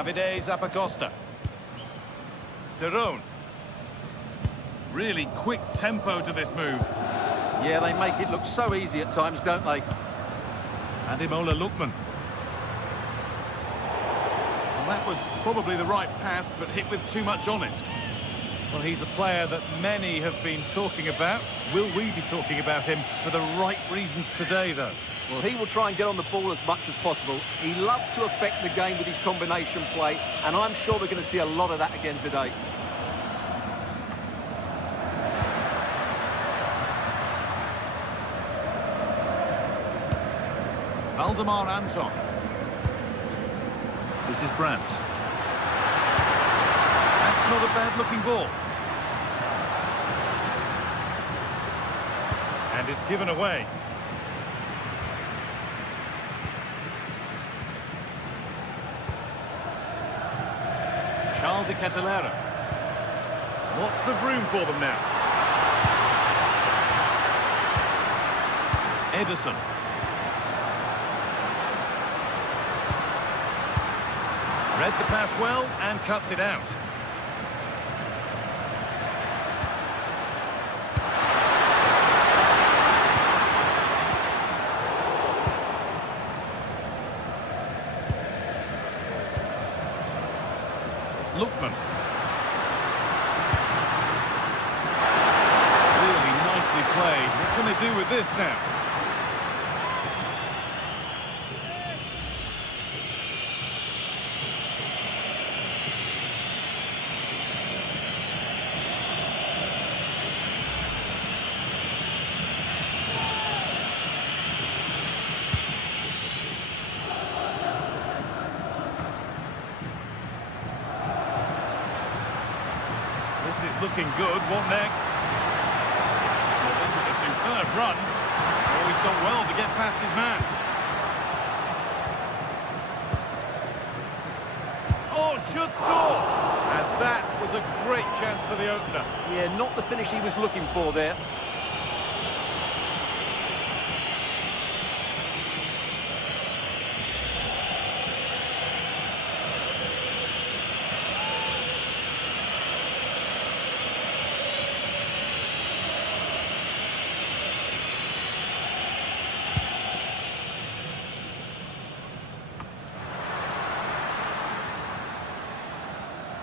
Davide Zappacosta. De Roon. Really quick tempo to this move. Yeah, they make it look so easy at times, don't they? Ademola Lookman. Well, that was probably the right pass, but hit with too much on it. Well, he's a player that many have been talking about. Will we be talking about him for the right reasons today, though? Well, he will try and get on the ball as much as possible. He loves to affect the game with his combination play, and I'm sure we're going to see a lot of that again today. Valdemar Anton. This is Brandt. That's not a bad-looking ball. And it's given away. Charles de Kettelera. Lots of room for them now. Ederson. Read the pass well and cuts it out. Lookman. Really nicely played. What can they do with this now? This is looking good. What next? Well, this is a superb run. Oh, he's done well to get past his man. Oh, should score! And that was a great chance for the opener. Yeah, not the finish he was looking for there.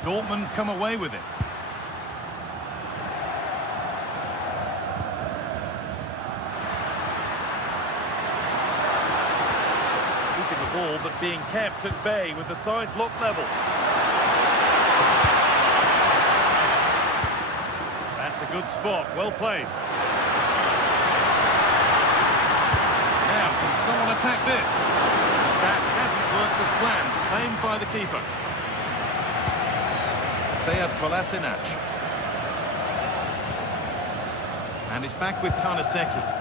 Dortmund come away with it. Keeping the ball, but being kept at bay with the sides locked level. That's a good spot. Well played. Now, can someone attack this? That hasn't worked as planned. Claimed by the keeper. Sead Kolasinac. And it's back with Karnaseki.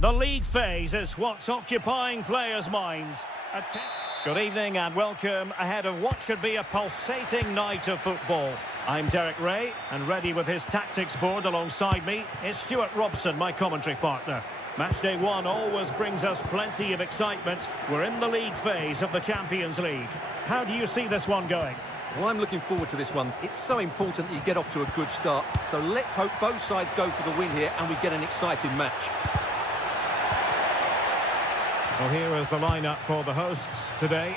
The league phase is what's occupying players' minds. Good evening and welcome ahead of what should be a pulsating night of football. I'm Derek Ray, and ready with his tactics board alongside me is Stuart Robson, my commentary partner. Matchday 1 always brings us plenty of excitement. We're in the league phase of the Champions League. How do you see this one going? Well, I'm looking forward to this one. It's so important that you get off to a good start. So let's hope both sides go for the win here and we get an exciting match. Well, here is the lineup for the hosts today.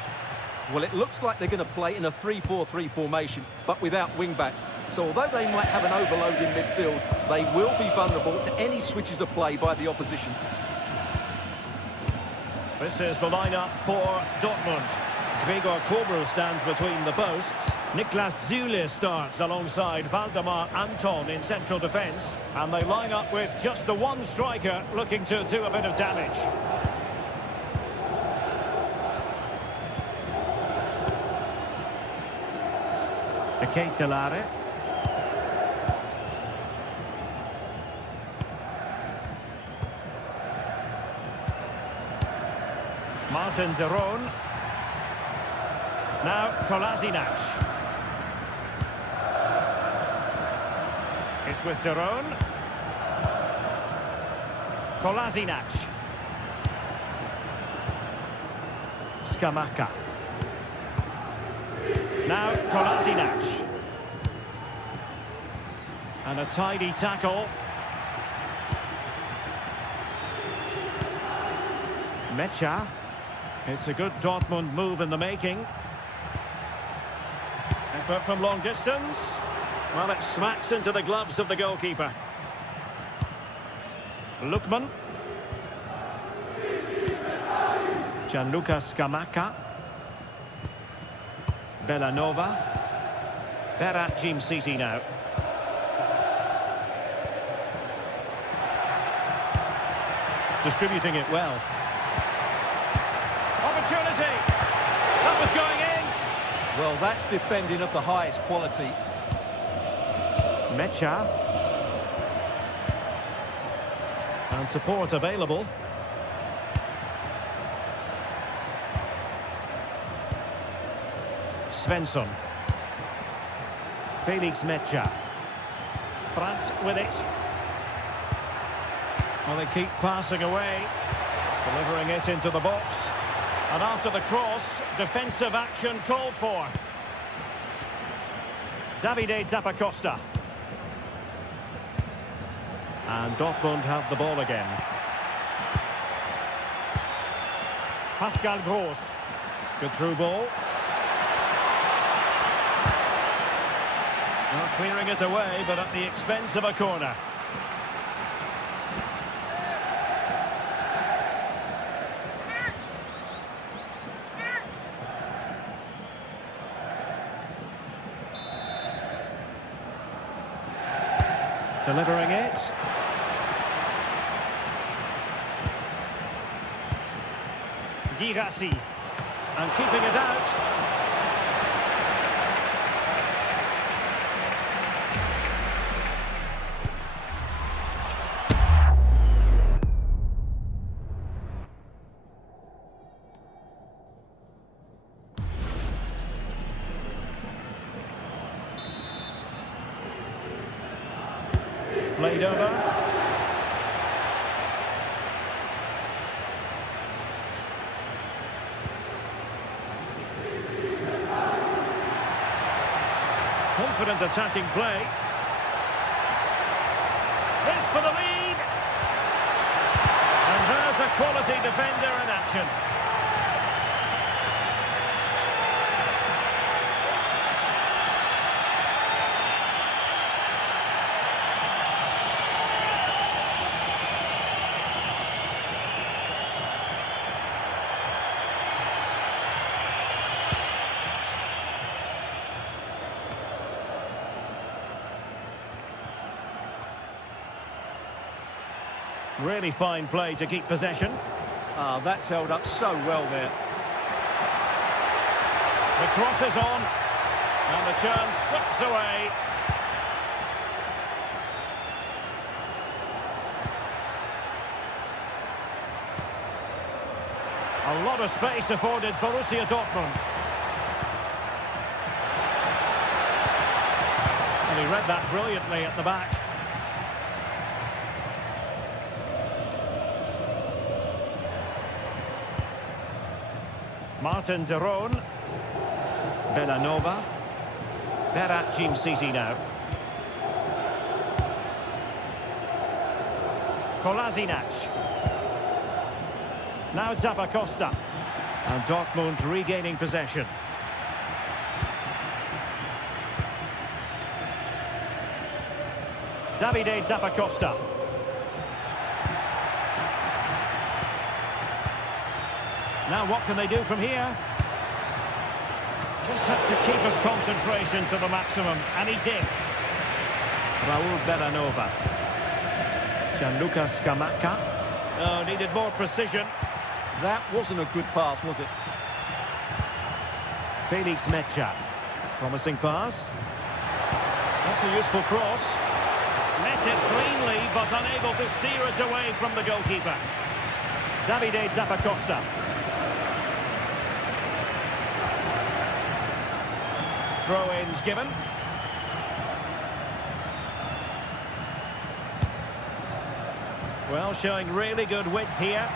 Well, it looks like they're going to play in a 3-4-3 formation, but without wing-backs. So although they might have an overload in midfield, they will be vulnerable to any switches of play by the opposition. This is the lineup for Dortmund. Gregor Kobel stands between the posts. Niklas Süle starts alongside Valdemar Anton in central defence. And they line up with just the one striker looking to do a bit of damage. De Ketelare. Martin de Roon. Now Kolasinac. It's with de Roon. Kolasinac. Scamacca. Now Kolasinac. And a tidy tackle. Mecha. It's a good Dortmund move in the making. Effort from long distance. Well, it smacks into the gloves of the goalkeeper. Lookman. Gianluca Scamacca. Bellanova. Berat Jim-Sisi now. Distributing it well. Opportunity! That was going in! Well, that's defending of the highest quality. Mecha. And support available. Svensson. Felix Mecha. Brandt with it. Well, they keep passing away. Delivering it into the box. And after the cross, defensive action called for. Davide Zappacosta. And Dortmund have the ball again. Pascal Gross. Good through ball. Well, clearing it away, but at the expense of a corner. Delivering it. Girassi. And keeping it out. Played over. Confident attacking play. This for the lead. And there's a quality defender in action. Really fine play to keep possession. That's held up so well there. The cross is on. And the chance slips away. A lot of space afforded Borussia Dortmund. And he read that brilliantly at the back. Martin de Roon. Bellanova. Berat Jim-Sisi now. Kolasinac. Now Zappacosta. And Dortmund regaining possession. Davide Zappacosta. Now what can they do from here? Just had to keep his concentration to the maximum, and he did. Raul Bellanova. Gianluca Scamacca. Oh, needed more precision. That wasn't a good pass, was it? Felix Mecha. Promising pass. That's a useful cross. Met it cleanly, but unable to steer it away from the goalkeeper. Davide Zappacosta. Throw-ins given. Well, showing really good width here.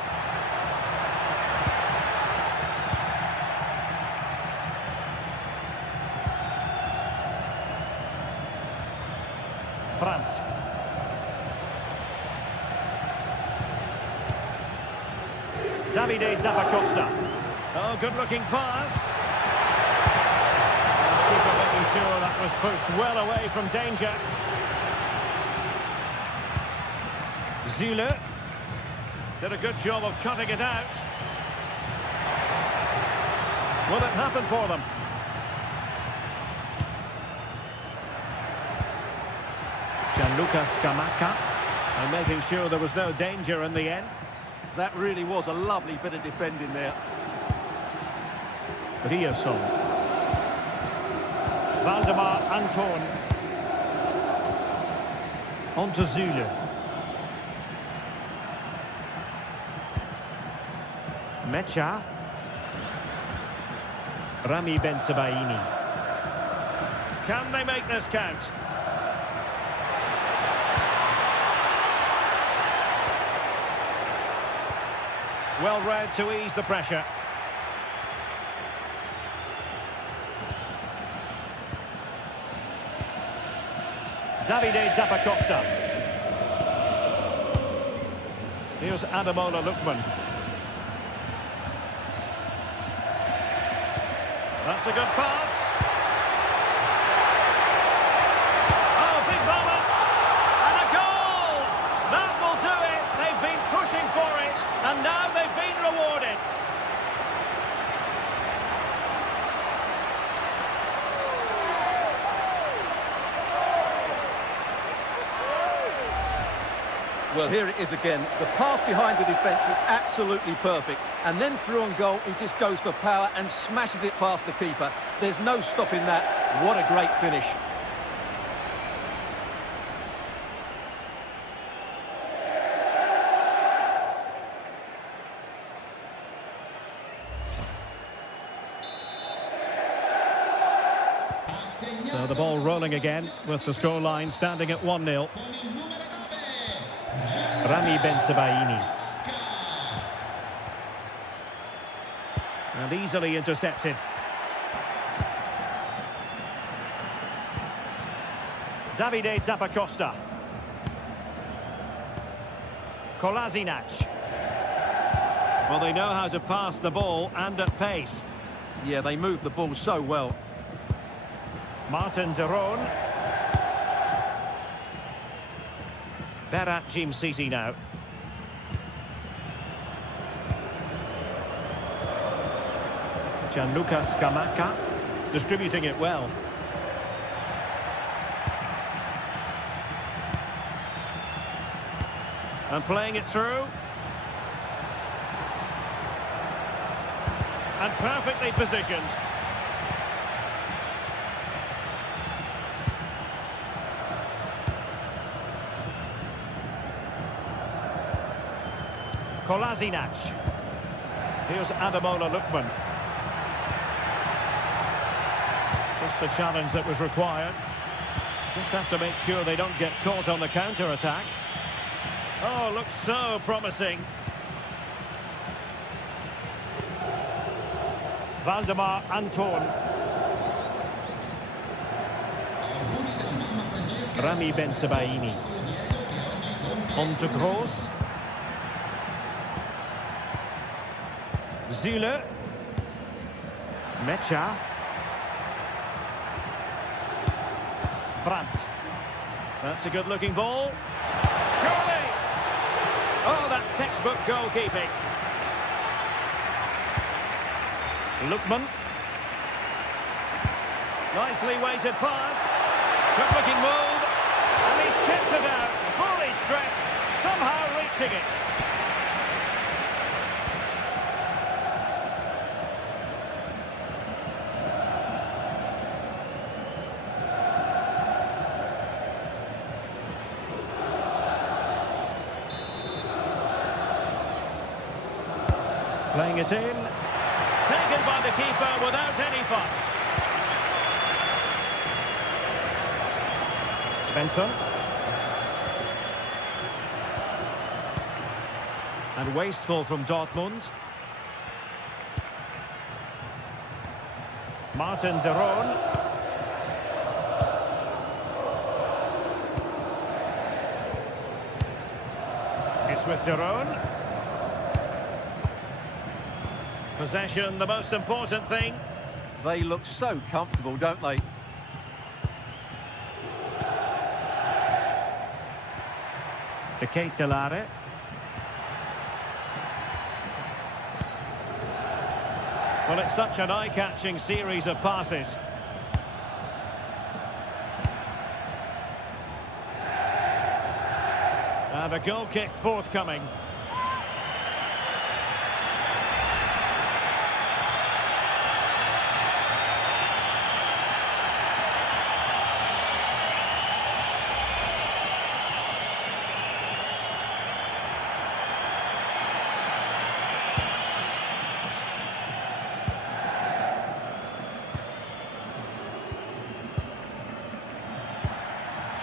Brandt. Davide Zappacosta. Oh, good-looking pass. Keeper making sure that was pushed well away from danger. Zule did a good job of cutting it out. Will it happen for them? Gianluca Scamacca, and making sure there was no danger in the end. That really was a lovely bit of defending there. Ryerson. Valdemar Anton. On to Zule. Mecha. Rami Bensebaini. Can they make this count? Well read to ease the pressure. Davide Zappacosta. Here's Ademola Lookman. That's a good pass. Oh, big moment! And a goal! That will do it! They've been pushing for it, and now they've been rewarded. Well, here it is again. The pass behind the defence is absolutely perfect. And then through on goal, he just goes for power and smashes it past the keeper. There's no stopping that. What a great finish. So the ball rolling again with the scoreline standing at 1-0. Rami Bensebaini. And easily intercepted. Davide Zappacosta. Kolasinac. Well, they know how to pass the ball and at pace. Yeah, they move the ball so well. Martin de Roon. Berat Jim Sisi now. Gianluca Scamacca distributing it well. And playing it through. And perfectly positioned. Kolasinac. Here's Ademola Lookman. Just the challenge that was required. Just have to make sure they don't get caught on the counter-attack. Oh, looks so promising. Valdemar Anton. Rami Bensebaini. On to Gross. Zule. Mecha. Brandt. That's a good-looking ball. Surely! Oh, that's textbook goalkeeping. Lookman. Nicely weighted pass. Good-looking move. And he's tipped it out. Fully stretched. Somehow reaching it. Playing it in. Taken by the keeper without any fuss. Svensson. And wasteful from Dortmund. Martin de Roon. It's with de Roon. Possession, the most important thing. They look so comfortable, don't they? De Ketelare. Well, it's such an eye-catching series of passes. And a goal kick forthcoming.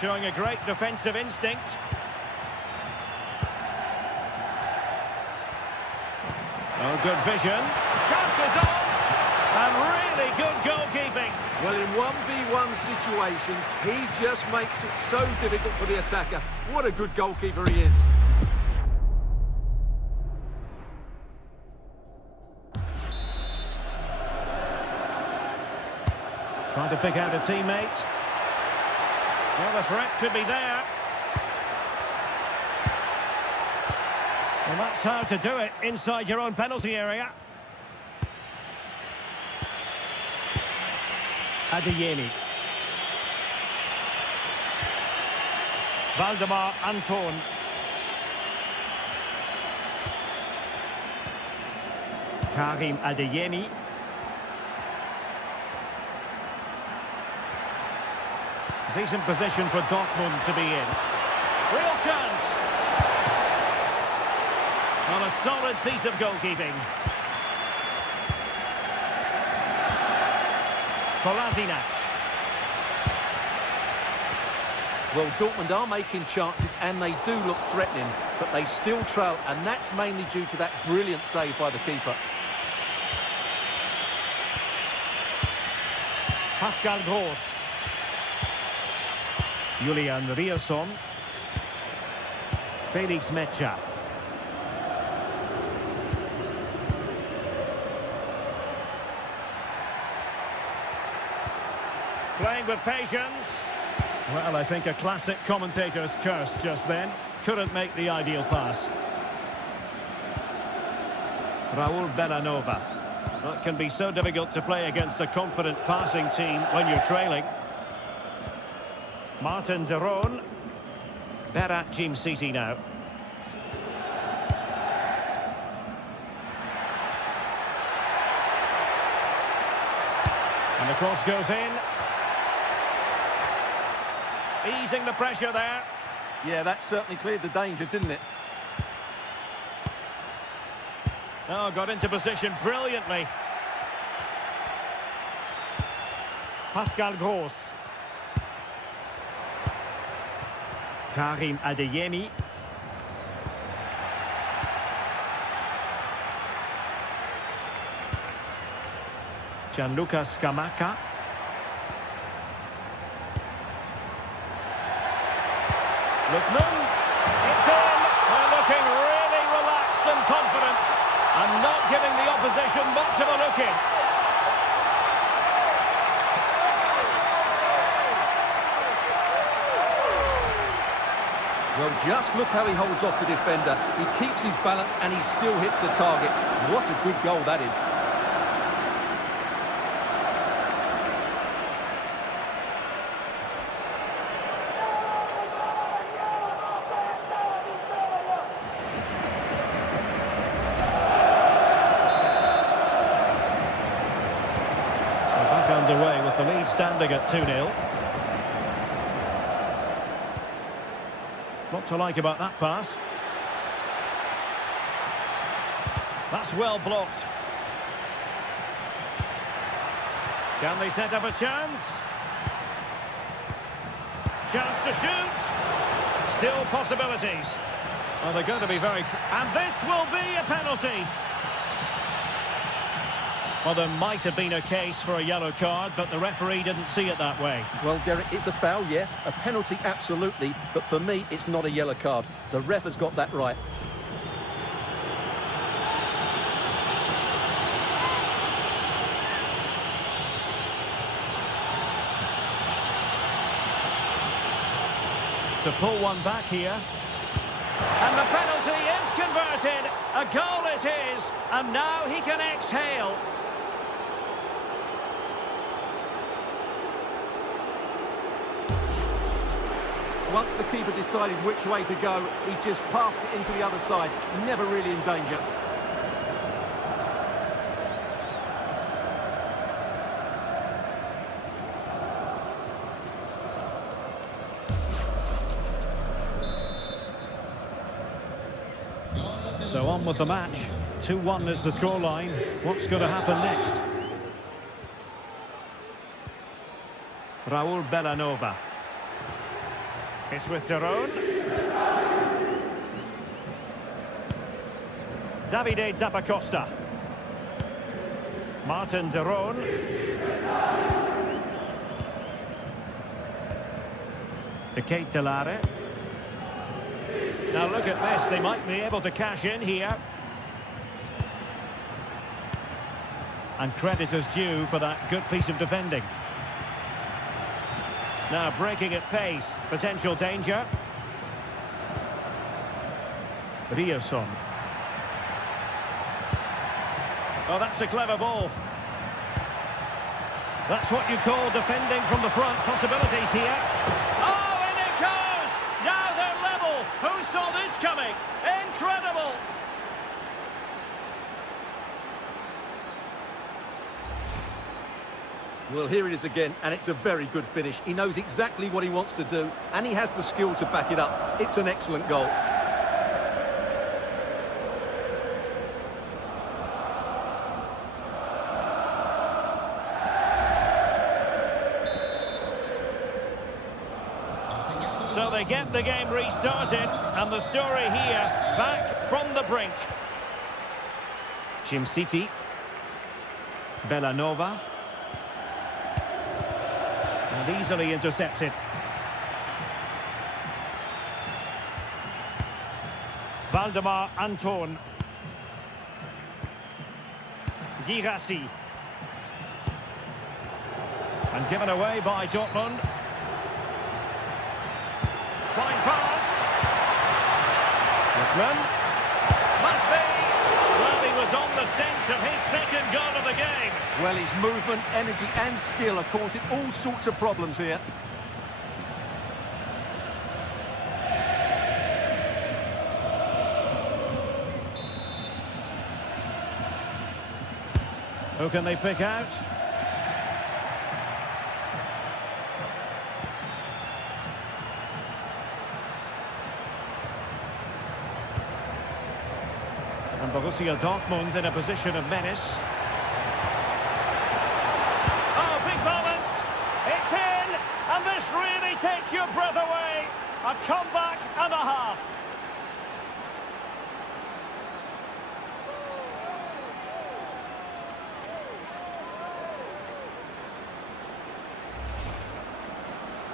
Showing a great defensive instinct. Oh, good vision. Chances on! And really good goalkeeping. Well, in 1v1 situations, he just makes it so difficult for the attacker. What a good goalkeeper he is. Trying to pick out a teammate. Well, the threat could be there. Well, that's how to do it inside your own penalty area. Adeyemi. Valdemar Anton. Karim Adeyemi. Decent position for Dortmund to be in. Real chance. On a solid piece of goalkeeping. Kolasinac. Well, Dortmund are making chances and they do look threatening, but they still trail, and that's mainly due to that brilliant save by the keeper. Pascal Gross. Julian Rierson. Felix Mecha. Playing with patience. Well, I think a classic commentator's curse just then. Couldn't make the ideal pass. Raul Bellanova. Well, it can be so difficult to play against a confident passing team when you're trailing. Martin de Roon. Berat Jim City now. And the cross goes in. Easing the pressure there. Yeah, that certainly cleared the danger, didn't it? Oh, got into position brilliantly. Pascal Gross. Karim Adeyemi. Gianluca Scamacca. Lookman. It's in. They're looking really relaxed and confident and not giving the opposition much of a look in. Well, just look how he holds off the defender. He keeps his balance and he still hits the target. What a good goal that is. So back underway with the lead standing at 2-0. What to like about that pass? That's well blocked. Can they set up a chance? Chance to shoot. Still possibilities. Well, they're going to be very... And this will be a penalty. Well, there might have been a case for a yellow card, but the referee didn't see it that way. Well, Derek, it's a foul, yes. A penalty, absolutely. But for me, it's not a yellow card. The ref has got that right. To pull one back here. And the penalty is converted. A goal it is. And now he can exhale. Once the keeper decided which way to go, he just passed it into the other side. Never really in danger. So on with the match. 2-1 is the scoreline. What's going to happen next? Raul Bellanova. It's with Daron. Davide Zappacosta. Martin Daron. To Kate Delare. Now look at this, they might be able to cash in here. And credit is due for that good piece of defending. Now breaking at pace, potential danger. Rioson. Oh, that's a clever ball. That's what you call defending from the front. Possibilities here. Oh, in it goes! Now they're level. Who saw this coming? Incredible! Well, here it is again, and it's a very good finish. He knows exactly what he wants to do, and he has the skill to back it up. It's an excellent goal. So they get the game restarted, and the story here, back from the brink. City. Bellanova. And easily intercepted. Valdemar Anton. Girassi. And given away by Dortmund. Fine pass. Lookman. Must be. Well, he was on the scent of his second goal of the game. Well, his movement, energy and skill are causing all sorts of problems here. Who can they pick out? And Borussia Dortmund in a position of menace. Oh, big moment! It's in! And this really takes your breath away! A comeback and a half!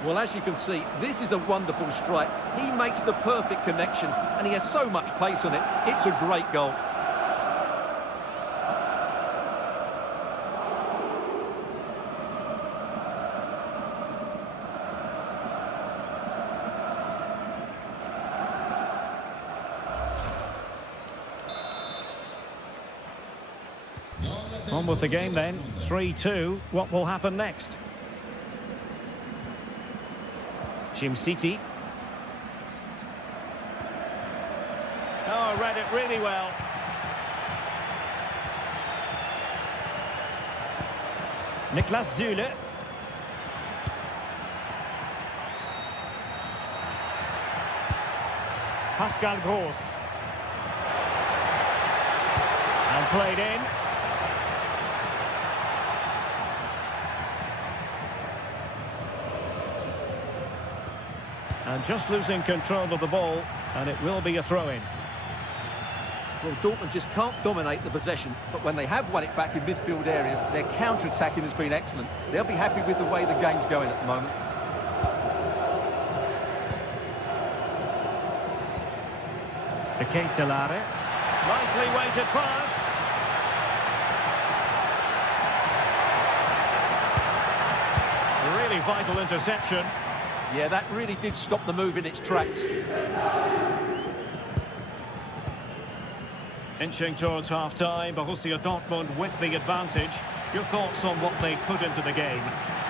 Well, as you can see, this is a wonderful strike. He makes the perfect connection, and he has so much pace on it. It's a great goal. On with the game then, 3-2. What will happen next? City. Oh, read it really well. Niklas Süle. Pascal Gross. And played in. And just losing control of the ball, and it will be a throw-in. Well, Dortmund just can't dominate the possession, but when they have won it back in midfield areas, their counter-attacking has been excellent. They'll be happy with the way the game's going at the moment. De Ketelaere. Nicely weighted pass. A really vital interception. Yeah, that really did stop the move in its tracks. Inching towards half-time, Borussia Dortmund with the advantage. Your thoughts on what they put into the game?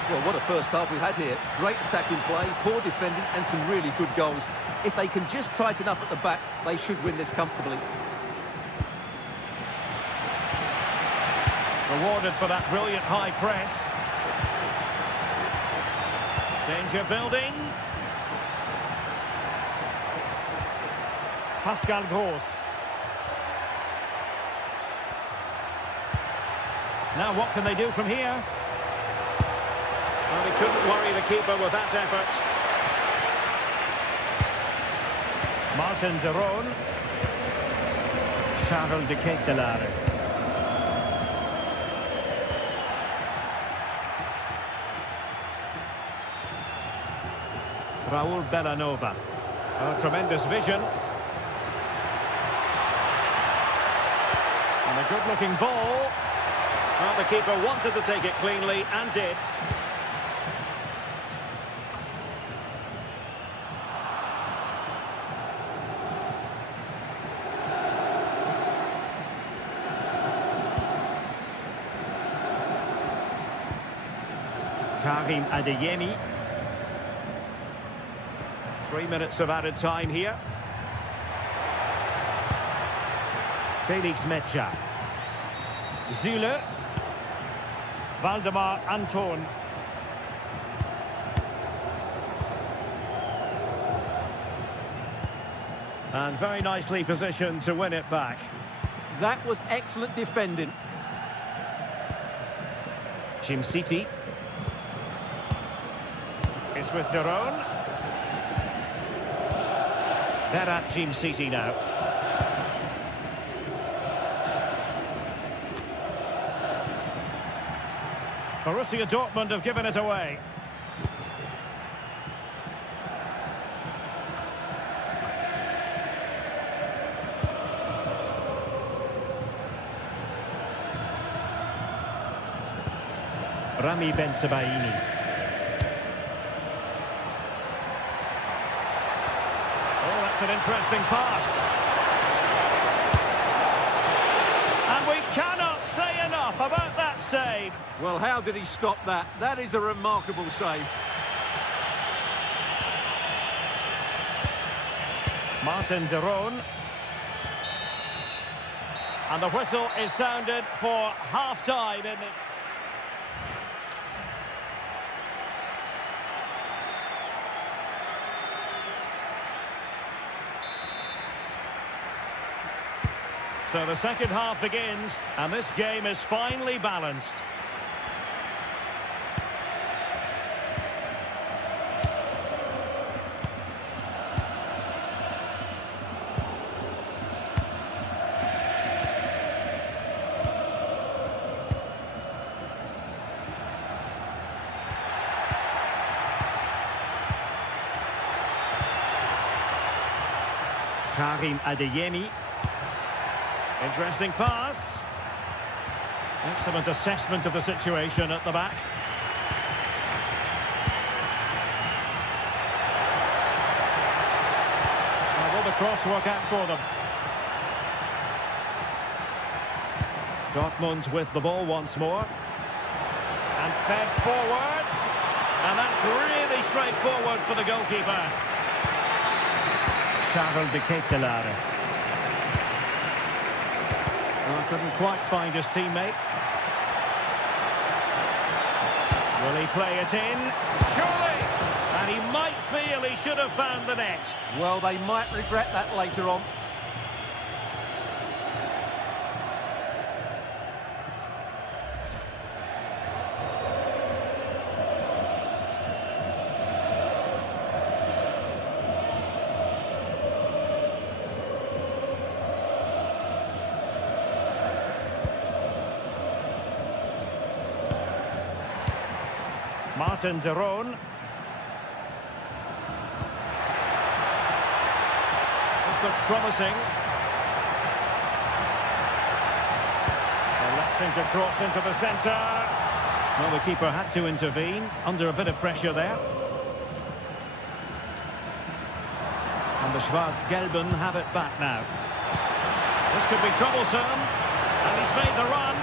Well, what a first half we've had here. Great attacking play, poor defending, and some really good goals. If they can just tighten up at the back, they should win this comfortably. Rewarded for that brilliant high press. Danger building. Pascal Gross. Now what can they do from here? Well, he couldn't worry the keeper with that effort. Martin de Roon. Charles de Ketelaere. Raul Bellanova. Oh, tremendous vision. And a good-looking ball. Well, the keeper wanted to take it cleanly and did. Karim Adeyemi. 3 minutes of added time here. Felix Metscher. Süle. Waldemar Anton. And very nicely positioned to win it back. That was excellent defending. City. It's with de Roon. They're at City now. Borussia Dortmund have given it away. Rami Ben-Sebaini. Oh, that's an interesting pass. And we cannot say enough about that save. Well, how did he stop that? That is a remarkable save. Martin de Roon. And the whistle is sounded for half-time in the... So the second half begins, and this game is finely balanced. Karim Adeyemi. Interesting pass. Excellent assessment of the situation at the back. Now will the cross work out for them? Dortmund with the ball once more. And fed forwards. And that's really straightforward for the goalkeeper. Charles de Ketelaere. Oh, couldn't quite find his teammate. Will he play it in? Surely! And he might feel he should have found the net. Well, they might regret that later on. Martin de Roon. This looks promising. Electing to cross into the centre. Well, the keeper had to intervene, under a bit of pressure there. And the Schwarz-Gelben have it back now. This could be troublesome. And he's made the run.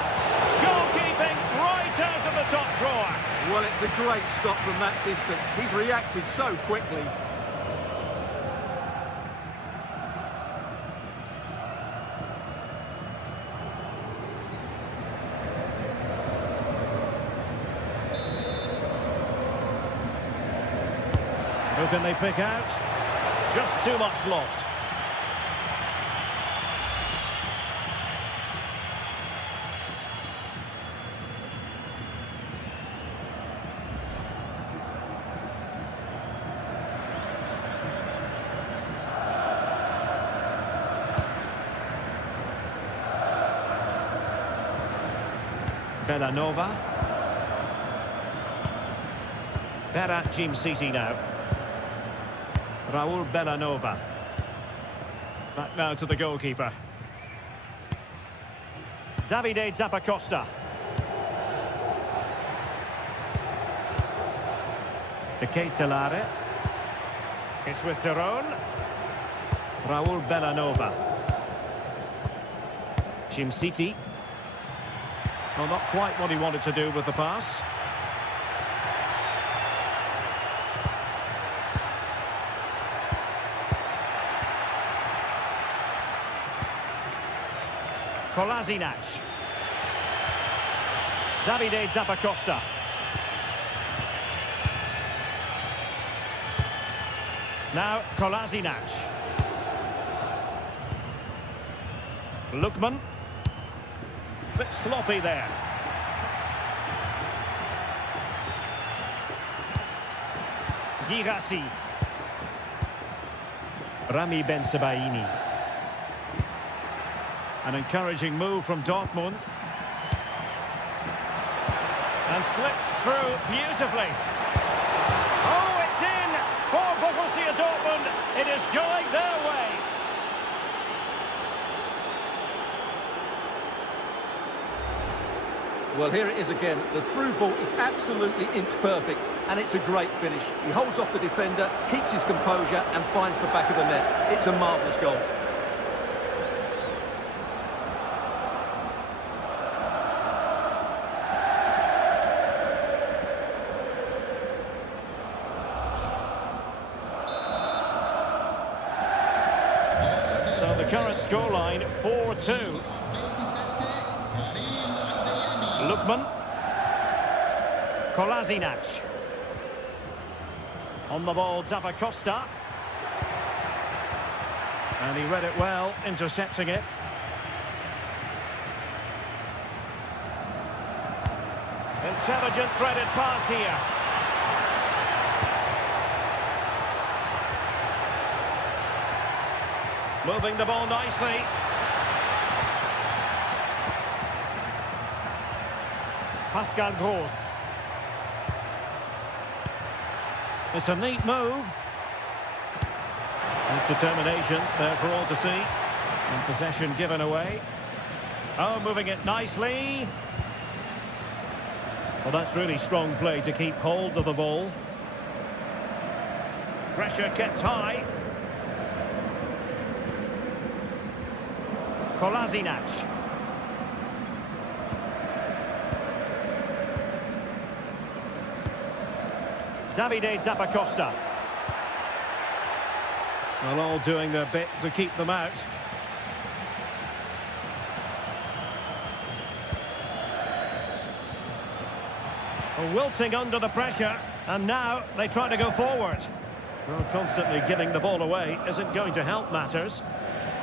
Goalkeeping right out of the top drawer. Well, it's a great stop from that distance. He's reacted so quickly. Who can they pick out? Just too much lost. Bellanova. Berat Jim City now. Raul Bellanova. Back now to the goalkeeper. Davide Zappacosta. De Ketelaere. It's with de Roon. Raul Bellanova. Jim City. Well, not quite what he wanted to do with the pass. Kolasinac. Davide Zappacosta. Now Kolasinac. Lookman. Bit sloppy there. Girassi. Rami Ben-Sebaini. An encouraging move from Dortmund. And slipped through beautifully. Oh, it's in for Borussia Dortmund. It is going their way. Well, here it is again. The through ball is absolutely inch perfect, and it's a great finish. He holds off the defender, keeps his composure, and finds the back of the net. It's a marvellous goal. So the current scoreline, 4-2. Lookman. Kolasinac. On the ball, Zappacosta. And he read it well, intercepting it. Intelligent threaded pass here. Moving the ball nicely. Pascal Gross. It's a neat move. With determination there for all to see. And possession given away. Oh, moving it nicely. Well, that's really strong play to keep hold of the ball. Pressure kept high. Kolasinac. Davide Zappacosta. Well, all doing their bit to keep them out. Wilting under the pressure, and now they try to go forward. Well, constantly giving the ball away isn't going to help matters.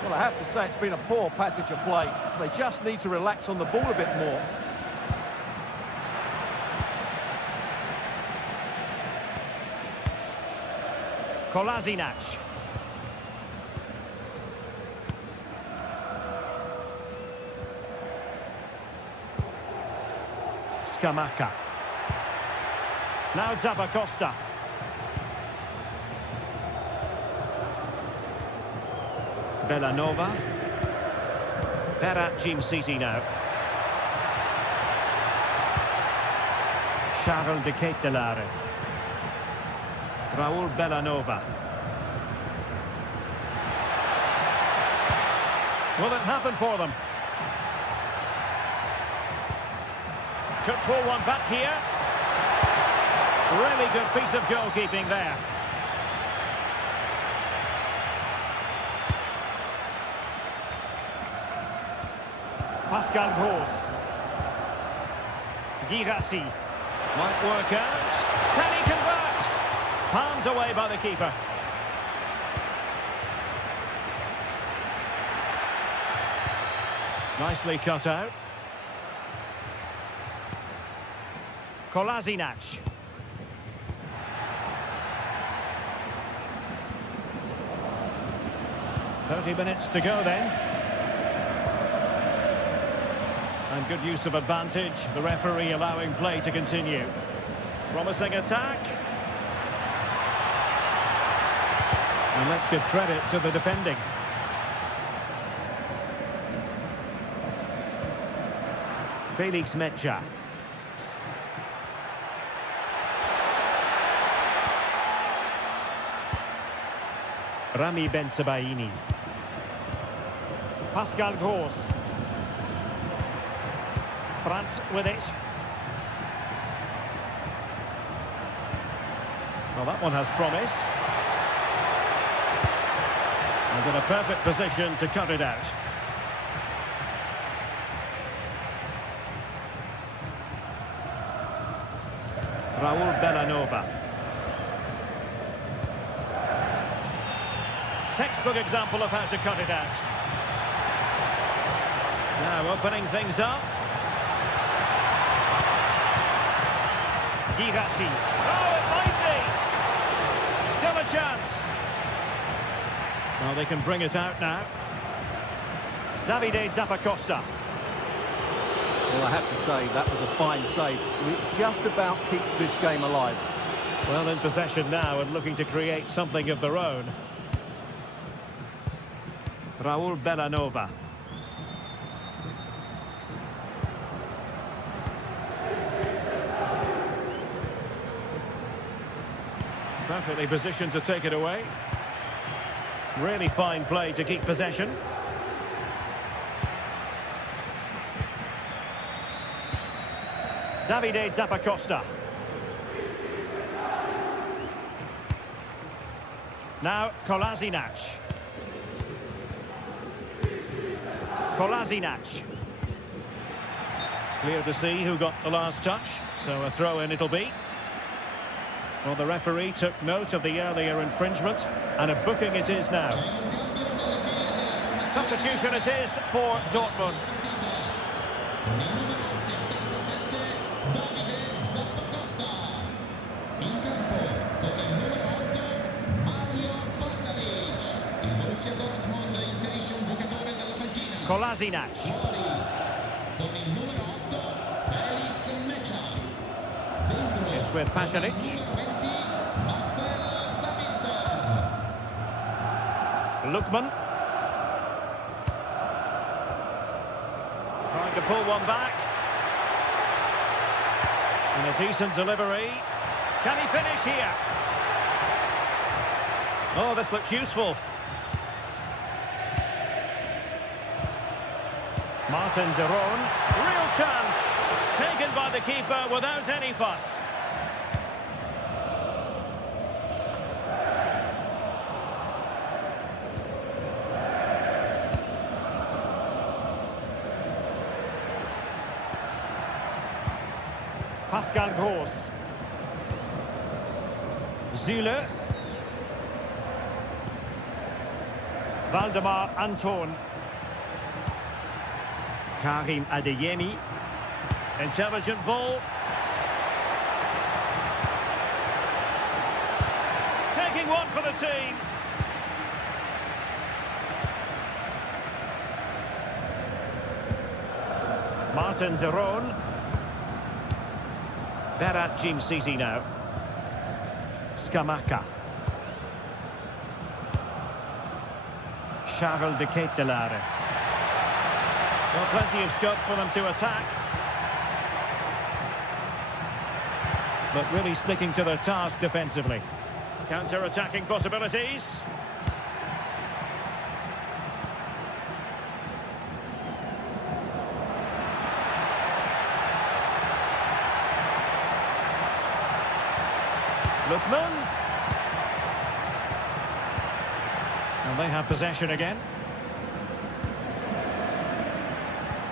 Well, I have to say it's been a poor passage of play. They just need to relax on the ball a bit more. Kolasinac. Scamacca. Now Zappacosta. Bellanova. Berat Jim Sisi now. Charles de Ketelare. Raul Bellanova. Will it happen for them? Could pull one back here. Really good piece of goalkeeping there. Pascal Gross. Girassi. Might work out. Can he convert? Palmed away by the keeper. Nicely cut out. Kolasinac. 30 minutes to go then. And good use of advantage. The referee allowing play to continue. Promising attack. And let's give credit to the defending. Felix Mecha. Rami Bensebaini. Pascal Gross. Brandt with it. Well, that one has promise. And in a perfect position to cut it out. Raul Bellanova. Textbook example of how to cut it out. Now opening things up. Girassi. Oh, it might be! Still a chance. Well, they can bring it out now. Davide Zappacosta. Well, I have to say, that was a fine save. It just about keeps this game alive. Well, in possession now and looking to create something of their own. Raul Bellanova. Perfectly positioned to take it away. Really fine play to keep possession. Davide Zappacosta. Now Kolasinac. Kolasinac. Clear to see who got the last touch, so a throw-in it'll be. Well, the referee took note of the earlier infringement, and a booking it is now. Substitution it is for Dortmund. Kolasinac. It's with Pasalic. Lookman. Trying to pull one back. And a decent delivery. Can he finish here? Oh, this looks useful. Martin de Roon. Real chance. Taken by the keeper without any fuss. Pascal Gross. Zule. Valdemar Anton. Karim Adeyemi. Intelligent ball. Taking one for the team. Martin de Roon. Berat Jim Sisi now. Scamacca. Charles de Ketelaere. Well, plenty of scope for them to attack. But really sticking to their task defensively. Counter-attacking possibilities. Lookman. And they have possession again.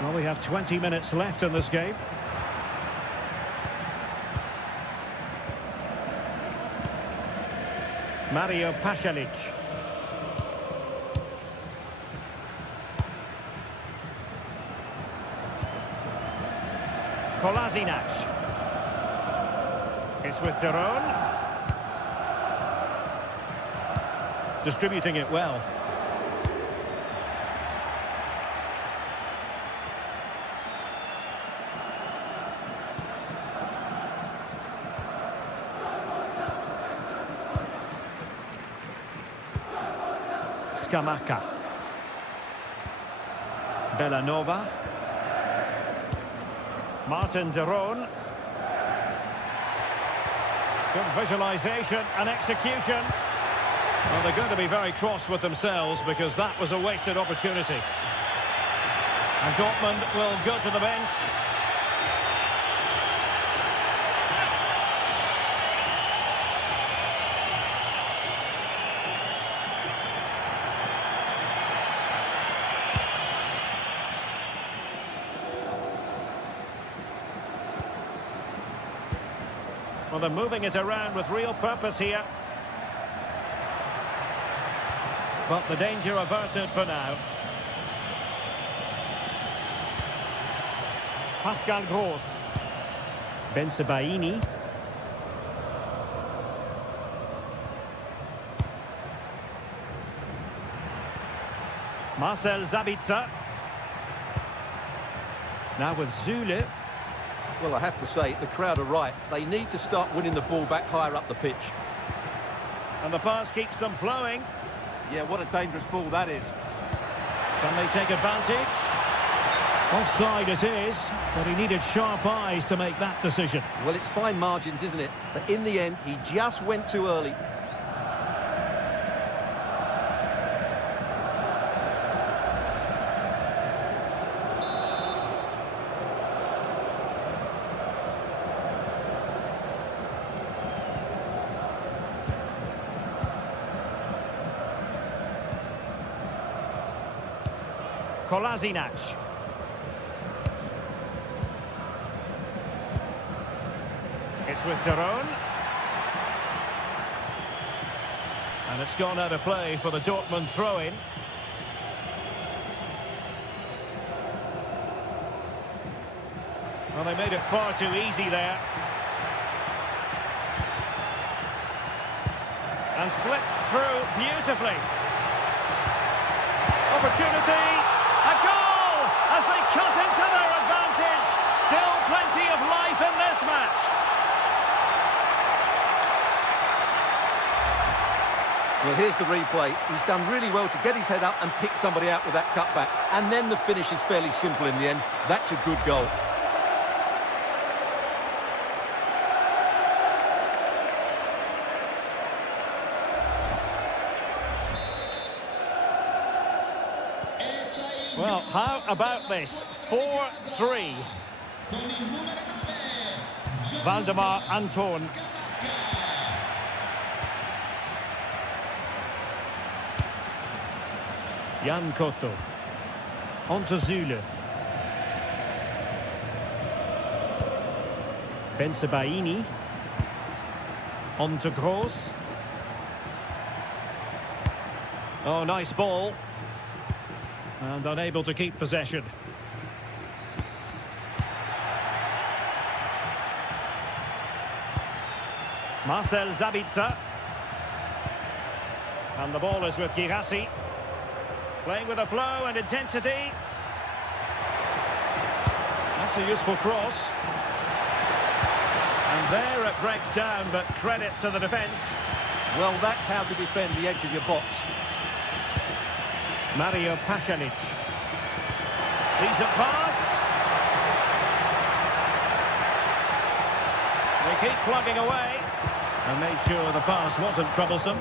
Well, we have 20 minutes left in this game. Mario Pasalic. Kolasinac. It's with de Roon. Distributing it well. Scamacca. Bellanova. Martin de Roon. Good visualisation and execution. Well, they're going to be very cross with themselves because that was a wasted opportunity. And Dortmund will go to the bench. Well, they're moving it around with real purpose here. But the danger averted for now. Pascal Gross. Bensebaini. Marcel Sabitzer. Now with Zule. Well, I have to say, the crowd are right. They need to start winning the ball back higher up the pitch. And the pass keeps them flowing. Yeah, what a dangerous ball that is. Can they take advantage? Offside it is, but he needed sharp eyes to make that decision. Well, it's fine margins, isn't it? But in the end, he just went too early. Kolasinac. It's with de Roon. And it's gone out of play for the Dortmund throw-in. Well, they made it far too easy there. And slipped through beautifully. Opportunity. A goal as they cut into their advantage. Still plenty of life in this match. Well, here's the replay. He's done really well to get his head up and pick somebody out with that cutback. And then the finish is fairly simple in the end. That's a good goal. Well, how about this? 4-3. Valdemar Anton. Jan Cotto. On to Zule. Bensebaini. On to Gross. Oh, nice ball. And unable to keep possession. Marcel Sabitzer. And the ball is with Girassi. Playing with a flow and intensity. That's a useful cross. And there it breaks down, but credit to the defence. Well, that's how to defend the edge of your box. Mario Pasalic. Decent pass. They keep plugging away. And made sure the pass wasn't troublesome.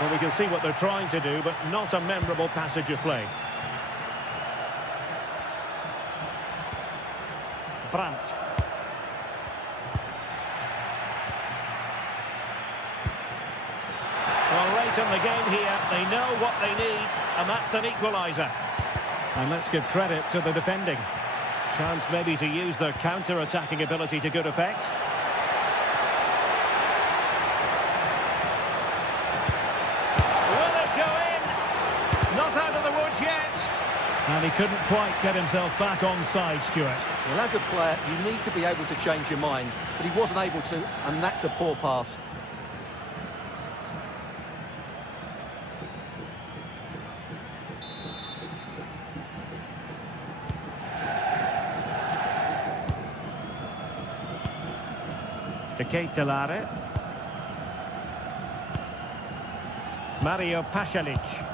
Well, we can see what they're trying to do, but not a memorable passage of play. Brandt. Well, late in the game here, they know what they need, and that's an equaliser. And let's give credit to the defending. Chance maybe to use their counter-attacking ability to good effect. Will it go in? Not out of the woods yet. And he couldn't quite get himself back on side, Stuart. Well, as a player, you need to be able to change your mind, but he wasn't able to, and that's a poor pass. De Ketelare. Mario Pasalic.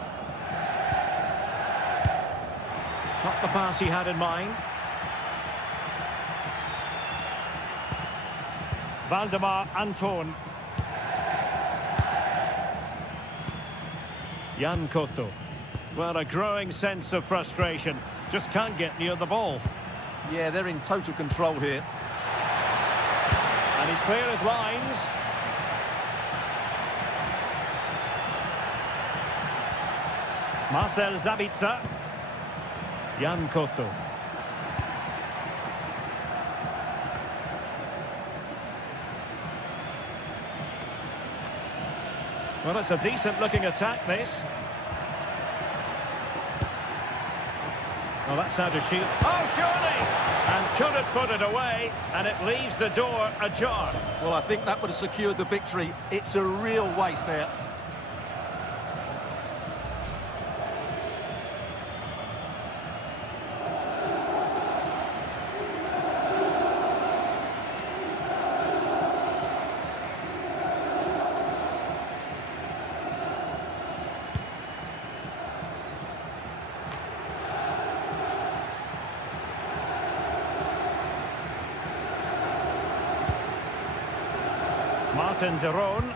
Not the pass he had in mind. Valdemar Anton. Jan Koto. Well, a growing sense of frustration. Just can't get near the ball. Yeah, they're in total control here. And he's clear as lines. Marcel Sabitzer. Jan Koto. Well, it's a decent-looking attack, this. Well, that's how to shoot. Oh, surely! And couldn't put it away, and it leaves the door ajar. Well, I think that would have secured the victory. It's a real waste there. Martin de Roon.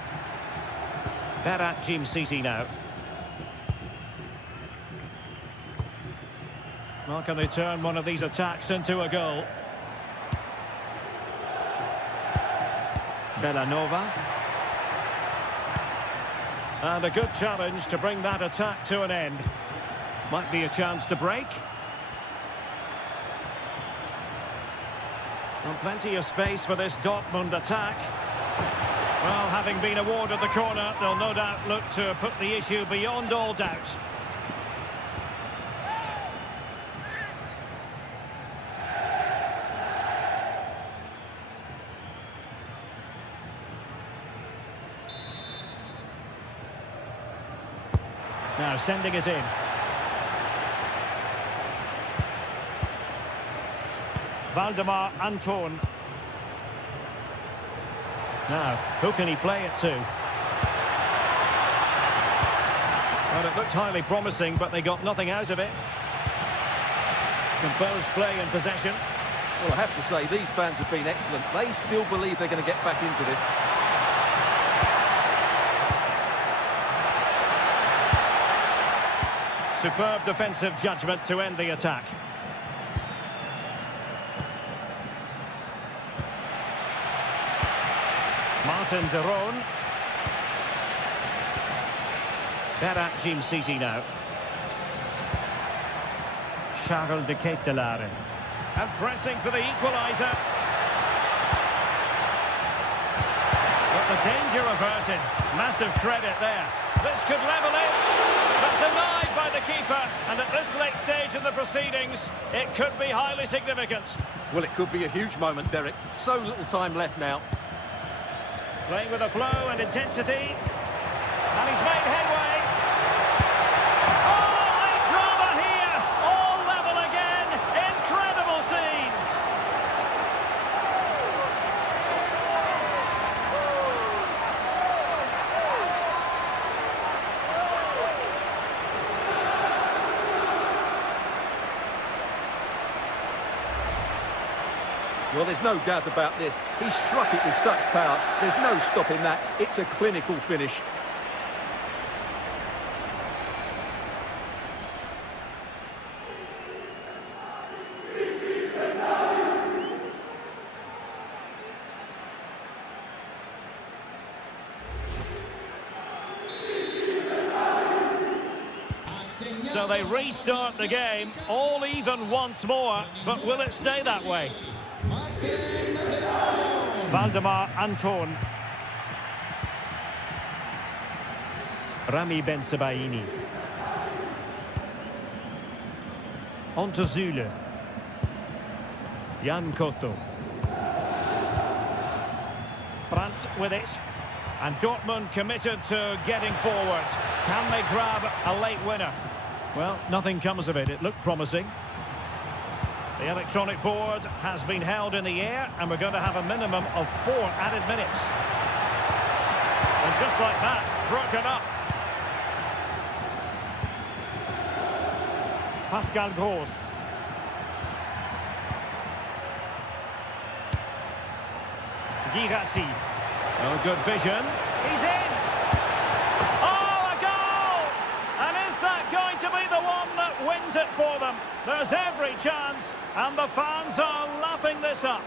Berat Jim City now. Well, can they turn one of these attacks into a goal? Bellanova. And a good challenge to bring that attack to an end. Might be a chance to break. Well, plenty of space for this Dortmund attack. Well, having been awarded the corner, they'll no doubt look to put the issue beyond all doubt. Now sending it in. Valdemar Anton. Now, who can he play it to? Well, it looked highly promising, but they got nothing out of it. Composed play and possession. Well, I have to say, these fans have been excellent. They still believe they're going to get back into this. Superb defensive judgment to end the attack. Martin de Roon. Berat Jim City now. Charles de Ketelaere. And pressing for the equaliser. But the danger averted. Massive credit there. This could level it. But denied by the keeper. And at this late stage in the proceedings, it could be highly significant. Well, it could be a huge moment, Derek. So little time left now. Playing with a flow and intensity. And he's made headway. Oh, late drama here. All level again. Incredible scenes. Well, there's no doubt about this. He struck it with such power. There's no stopping that. It's a clinical finish. So they restart the game, all even once more, but will it stay that way? Valdemar Anton. Rami Bensebaini. On to Zule. Jan Koto. Brandt with it. And Dortmund committed to getting forward. Can they grab a late winner? Well, nothing comes of it. It looked promising. The electronic board has been held in the air, and we're going to have a minimum of 4 added minutes. And just like that, broken up. Pascal Gross. Girassi. Oh, good vision. He's in. Oh, a goal! And is that going to be the one that wins it for them? There's every chance, and the fans are lapping this up.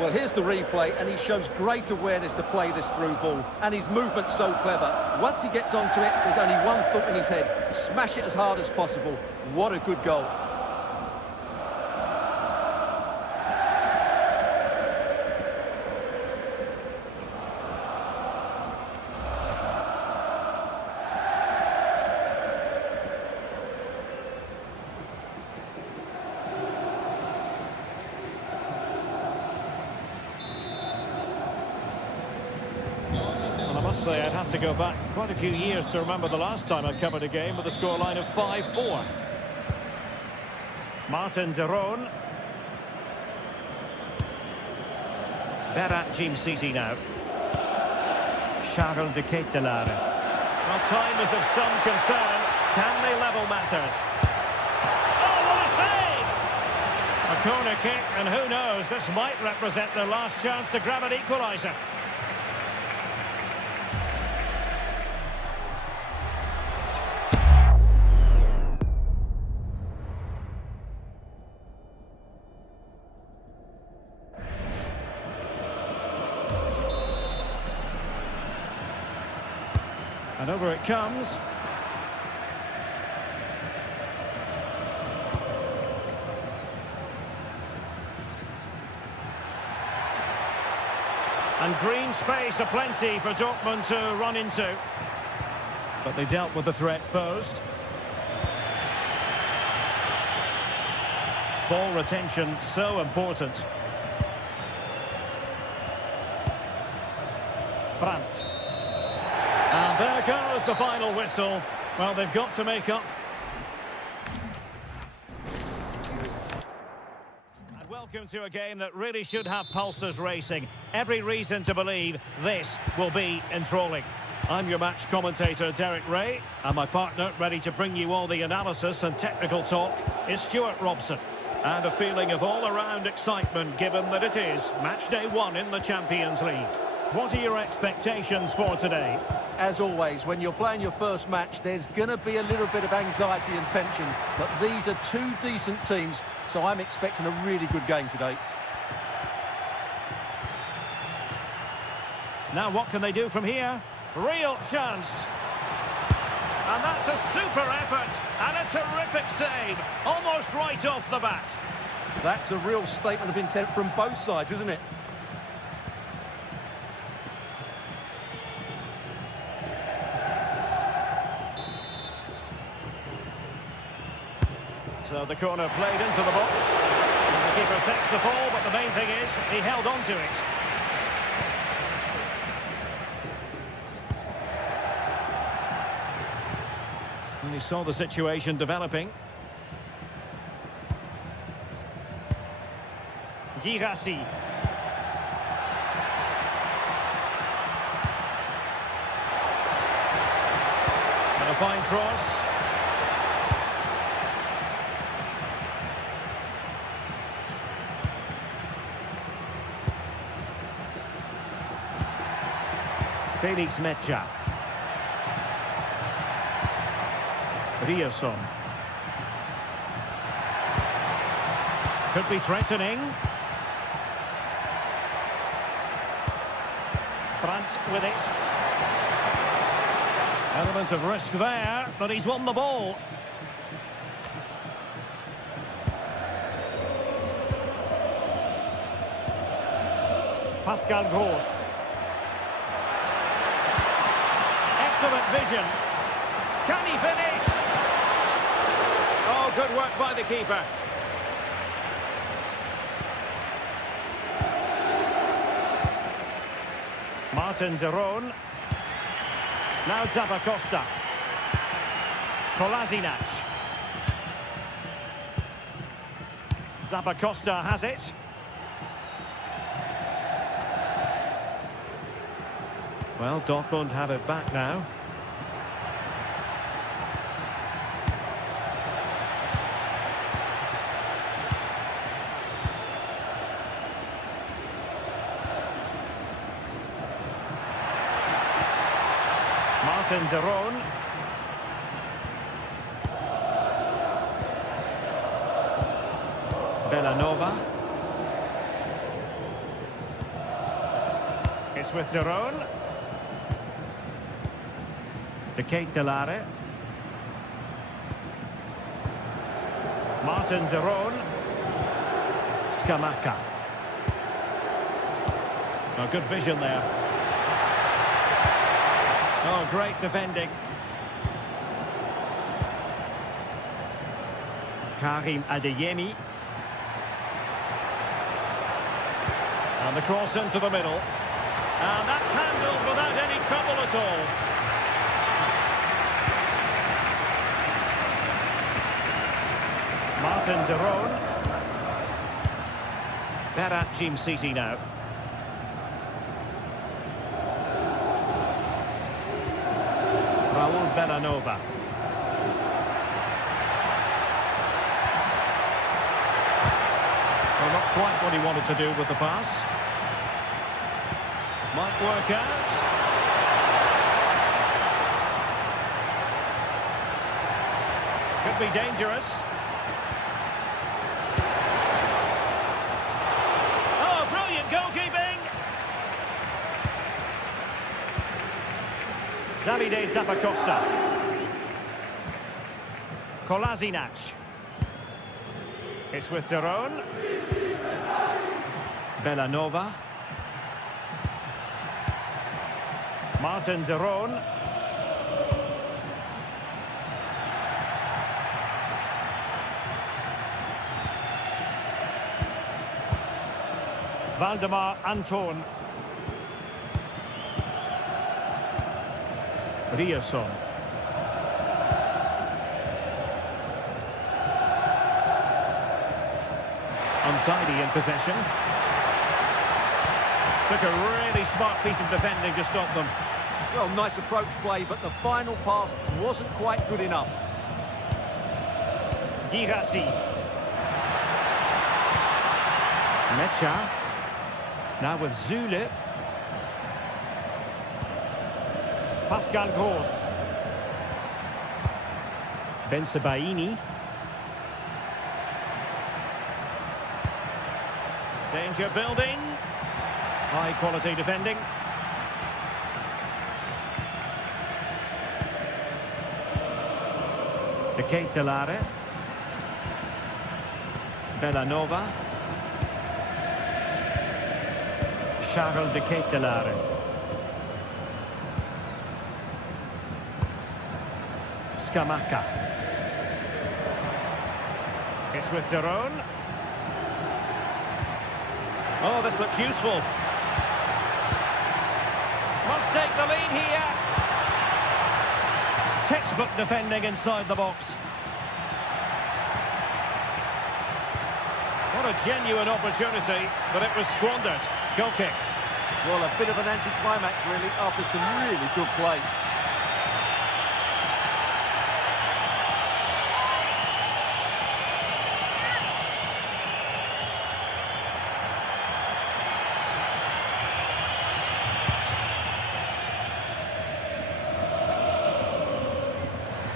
Well, here's the replay, and he shows great awareness to play this through ball. And his movement's so clever. Once he gets onto it, there's only one thought in his head. Smash it as hard as possible. What a good goal. Say I'd have to go back quite a few years to remember the last time I covered a game with a scoreline of 5-4. Martin de Roon. Berat Jim Sisi now. Charles de Ketelaere. Well, time is of some concern. Can they level matters? Oh, what a save! A corner kick, and who knows, this might represent their last chance to grab an equaliser. And over it comes. And green space aplenty for Dortmund to run into. But they dealt with the threat posed. Ball retention so important. Brandt. And there goes the final whistle. Well, they've got to make up. And welcome to a game that really should have pulses racing. Every reason to believe this will be enthralling. I'm your match commentator, Derek Ray, and my partner, ready to bring you all the analysis and technical talk, is Stuart Robson. And a feeling of all-around excitement, given that it is match day 1 in the Champions League. What are your expectations for today? As always, when you're playing your first match, there's going to be a little bit of anxiety and tension. But these are two decent teams, so I'm expecting a really good game today. Now what can they do from here? Real chance. And that's a super effort and a terrific save. Almost right off the bat. That's a real statement of intent from both sides, isn't it? So the corner played into the box. And the keeper takes the ball, but the main thing is he held on to it. And he saw the situation developing. Girassi. And a fine cross. Felix Mecha. Rierson. Could be threatening. Brandt with it. Element of risk there, but he's won the ball. Pascal Gross. Excellent vision. Can he finish? Oh, good work by the keeper. Martin de Roon. Now Zappacosta. Kolasinac. Zappacosta has it. Well, Dortmund have it back now. Martin de Roon. Bellanova. It's with de Roon. De Ketelare. Martin de Roon. Scamacca. Oh, good vision there. Oh, great defending. Karim Adeyemi. And the cross into the middle. And that's handled without any trouble at all. Martin de Roon. Berat Jim City now. Raul Bellanova. Well, not quite what he wanted to do with the pass. Might work out. Could be dangerous. Oh, brilliant goalkeeping! Davide Zappacosta. Kolasinac. It's with de Roon. Bellanova. Martin de Roon. Valdemar Anton. Rierson. Untidy in possession. Took a really smart piece of defending to stop them. Well, nice approach play, but the final pass wasn't quite good enough. Girassi. Mecha. Now with Zule. Pascal Gross. Bensebaini. Danger building. High quality defending. De Ketelare. Bellanova. Charles de Ketelare. Scamacca. It's with Daron. Oh, this looks useful. Must take the lead here. Textbook defending inside the box. What a genuine opportunity, but it was squandered. Goal kick. Well, a bit of an anti-climax, really, after some really good play.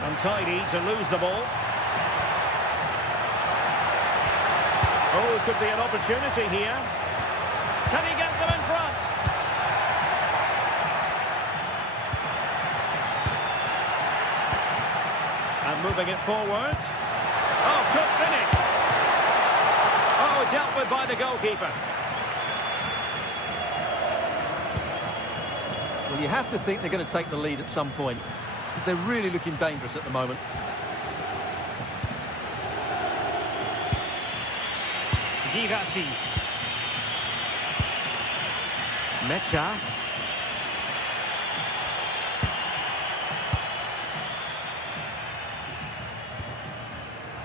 Untidy to lose the ball. Oh, could be an opportunity here. Can he get them in front? And moving it forward. Oh, good finish. Oh, dealt with by the goalkeeper. Well, you have to think they're going to take the lead at some point, because they're really looking dangerous at the moment. Girassi. Mecha.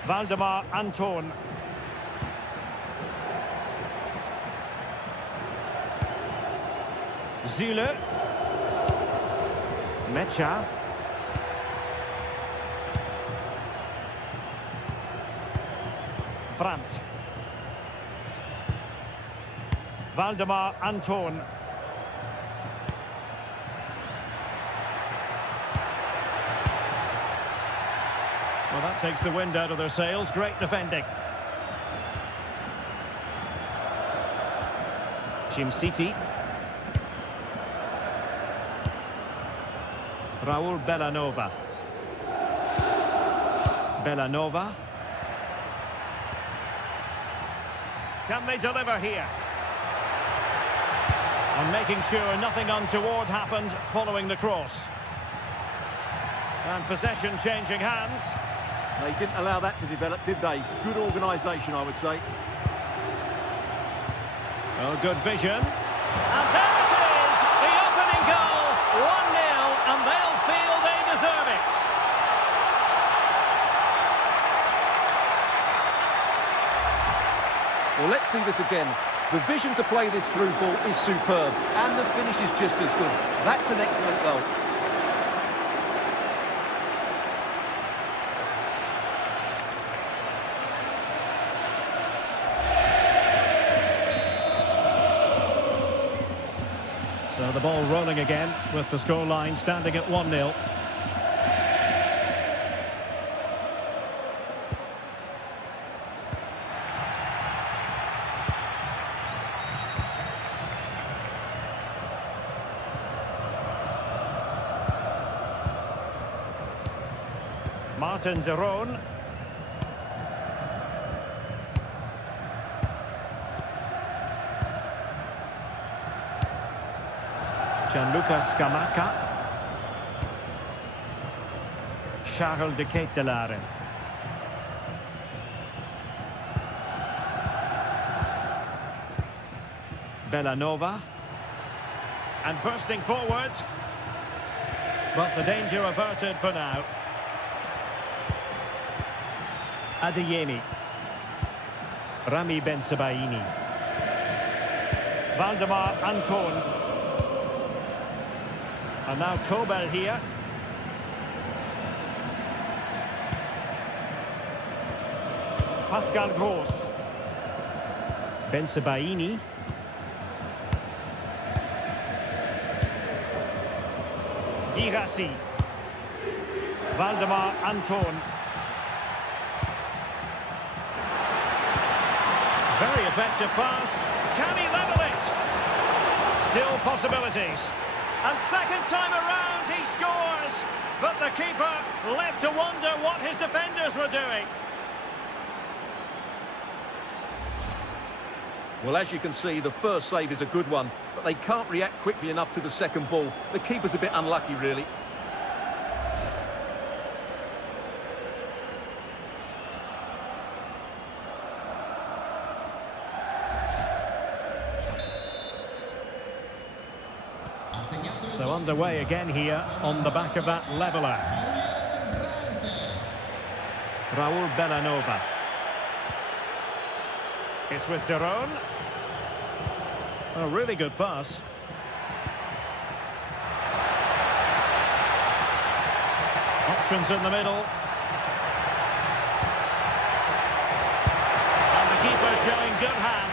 Valdemar Anton. Zule. Mecha. Brandt. Valdemar Anton. Well, that takes the wind out of their sails. Great defending. City. Raul Bellanova. Bellanova. Can they deliver here? And making sure nothing untoward happened following the cross. And possession changing hands. They didn't allow that to develop, did they? Good organisation, I would say. Oh, good vision. And there it is! The opening goal! 1-0, and they'll feel they deserve it. Well, let's see this again. The vision to play this through ball is superb, and the finish is just as good. That's an excellent goal. So the ball rolling again with the scoreline standing at 1-0. Martin Daron. Gianluca Scamacca. Charles de Ketelare. Bellanova. And bursting forward. But the danger averted for now. Adeyemi. Rami Bensebaini. Valdemar Anton. And now Kobel here. Pascal Gross. Bensebaini. Girassi. Valdemar Anton. Very effective pass. Can he level it? Still possibilities. And second time around he scores. But the the keeper left to wonder what his defenders were doing. Well, as you can see, the first save is a good one, but they can't react quickly enough to the second ball. The keeper's a bit unlucky, really. So underway again here on the back of that leveller. Raul Bellanova. It's with Daron. A really good pass. Options in the middle. And the keeper showing good hands.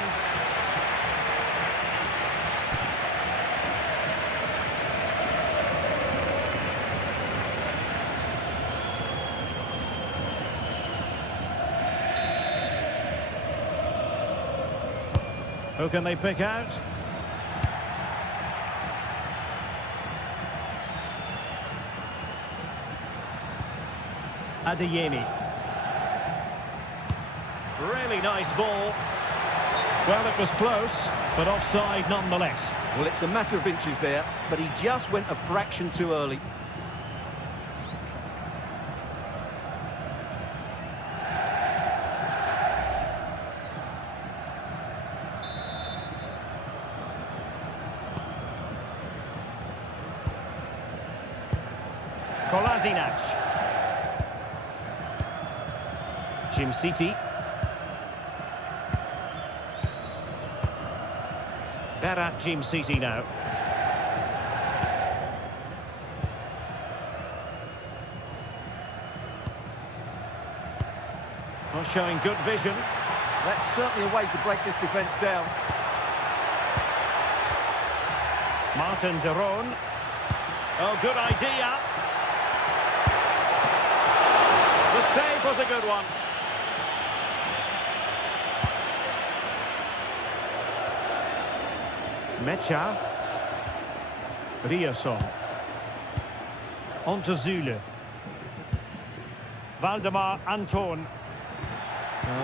Who can they pick out? Adeyemi. Really nice ball. Well, it was close, but offside nonetheless. Well, it's a matter of inches there, but he just went a fraction too early. Kolasinac. Jim City. Berat Jim City now. Well, showing good vision. That's certainly a way to break this defence down. Martin Daron. Oh, good idea. The save was a good one. Mecha. Riasson. On to Zule. Valdemar Anton.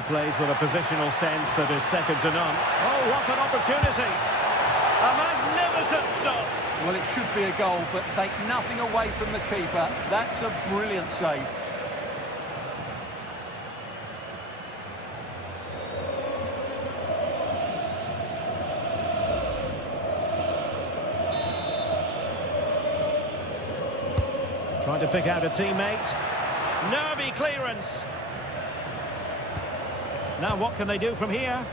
Plays with a positional sense that is second to none. Oh, what an opportunity. A magnificent stop. Well, it should be a goal, but take nothing away from the keeper. That's a brilliant save. Trying to pick out a teammate. Nervy clearance. Now what can they do from here?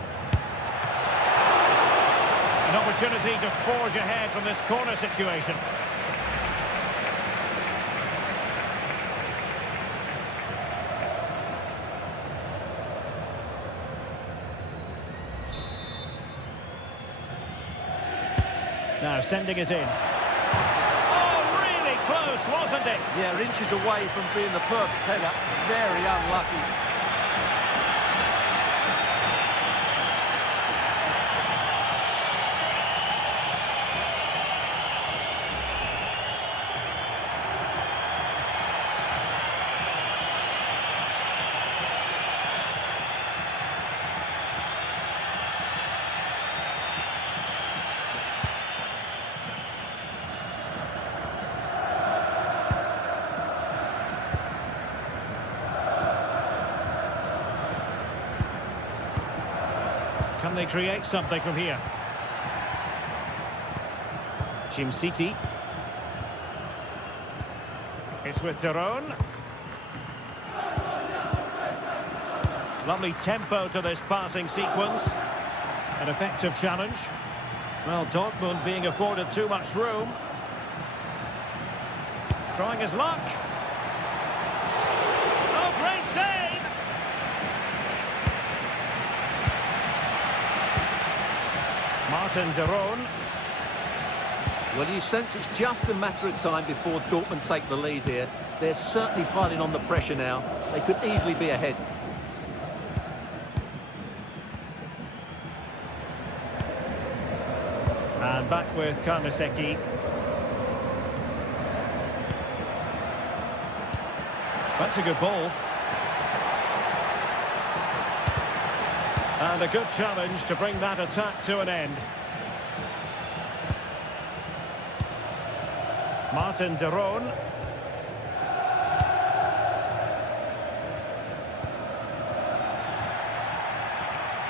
An opportunity to forge ahead from this corner situation. Now sending it in. Close, wasn't it? Yeah, inches away from being the perfect header. Very unlucky. Can they create something from here? Jim City. It's with Daron. Lovely tempo to this passing sequence. An effective challenge. Well, Dortmund being afforded too much room. Trying his luck. Oh, great save! Martin Daron. Well, you sense it's just a matter of time before Dortmund take the lead here. They're certainly piling on the pressure now. They could easily be ahead. And back with Karmaseki. That's a good ball. And a good challenge to bring that attack to an end. Martin de Roon.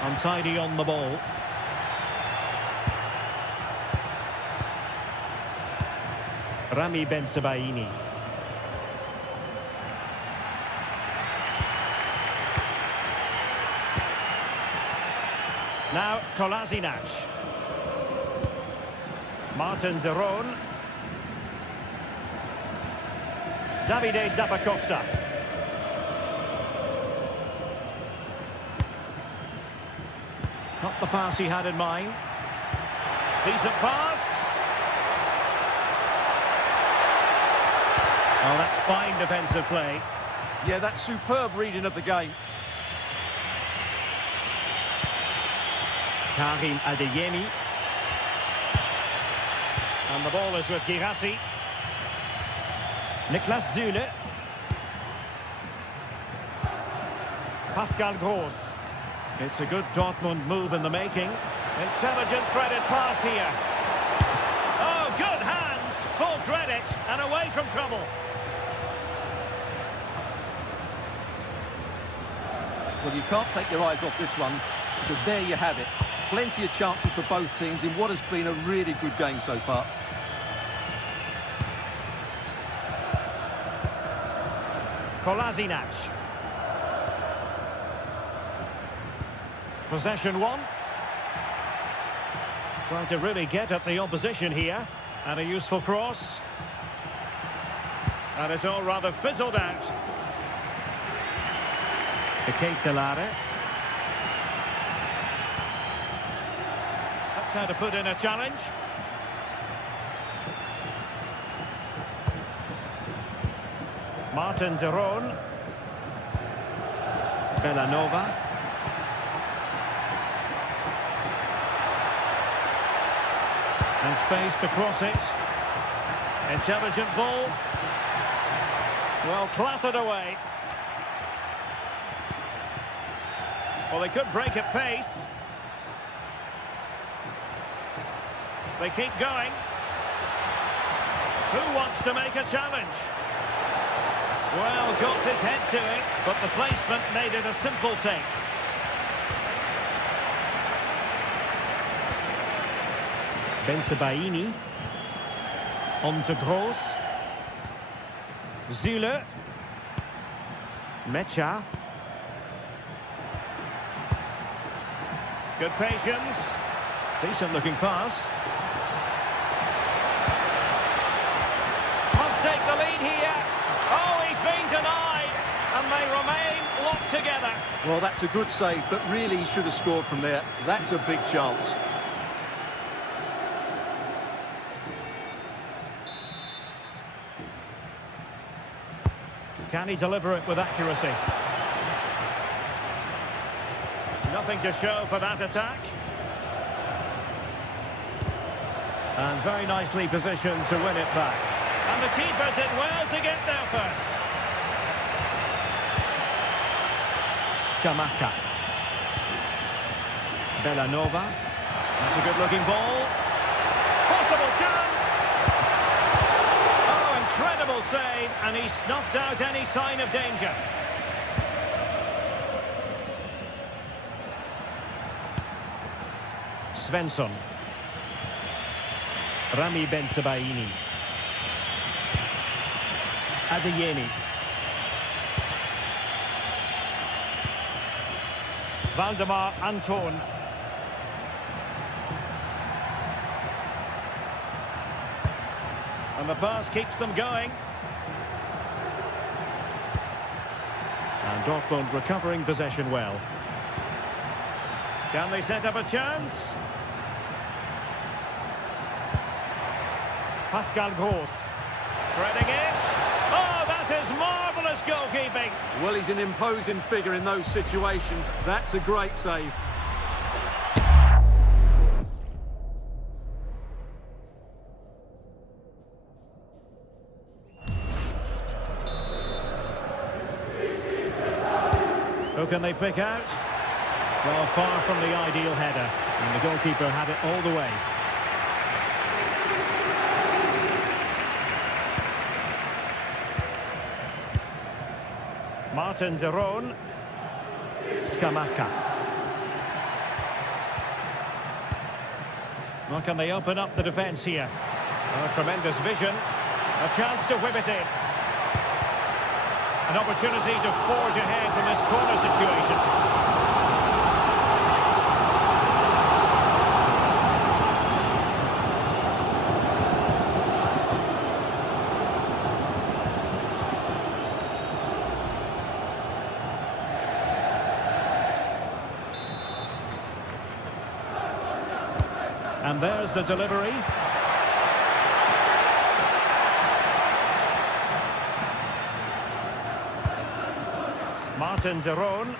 Untidy on the ball. Rami Ben-Sebaini. Now Kolasinac. Martin de Roon. Davide Zappacosta. Not the pass he had in mind. Decent pass. Oh, that's fine defensive play. Yeah, that's superb reading of the game. Karim Adeyemi. And the ball is with Girassi. Niklas Süle. Pascal Gross. It's a good Dortmund move in the making. Intelligent threaded pass here. Oh, good hands. Full credit and away from trouble. Well, you can't take your eyes off this one, because there you have it. Plenty of chances for both teams in what has been a really good game so far. Kolasinac. Possession one. Trying to really get at the opposition here. And a useful cross. And it's all rather fizzled out. To Kate Delare. That's how to put in a challenge. Martin de Roon. Bellanova. And space to cross it. Intelligent ball. Well, clattered away. Well, they could break at pace. They keep going. Who wants to make a challenge? Well, got his head to it, but the placement made it a simple take. Ben-Sebaini. On to Gross. Süle. Mecha. Good patience. Decent looking pass. Must take the lead here. Oh, he's been denied. And they remain locked together. Well, that's a good save, but really he should have scored from there. That's a big chance. Can he deliver it with accuracy? Nothing to show for that attack. And very nicely positioned to win it back. And the keeper did well to get there first. Scamacca. Bellanova. That's a good-looking ball. Possible chance. Oh, incredible save, and he snuffed out any sign of danger. Svensson. Rami Ben-Sebaini. Adeyemi. Valdemar Anton. And the pass keeps them going. And Dortmund recovering possession well. Can they set up a chance? Pascal Gross. Threading it. Oh, that is marvellous goalkeeping. Well, he's an imposing figure in those situations. That's a great save. Who can they pick out? Well, far from the ideal header. And the goalkeeper had it all the way. Martin de Roon. Scamacca. Well, can they open up the defence here? Oh, tremendous vision. A chance to whip it in. An opportunity to forge ahead from this corner situation. And there's the delivery. Martin de Roon.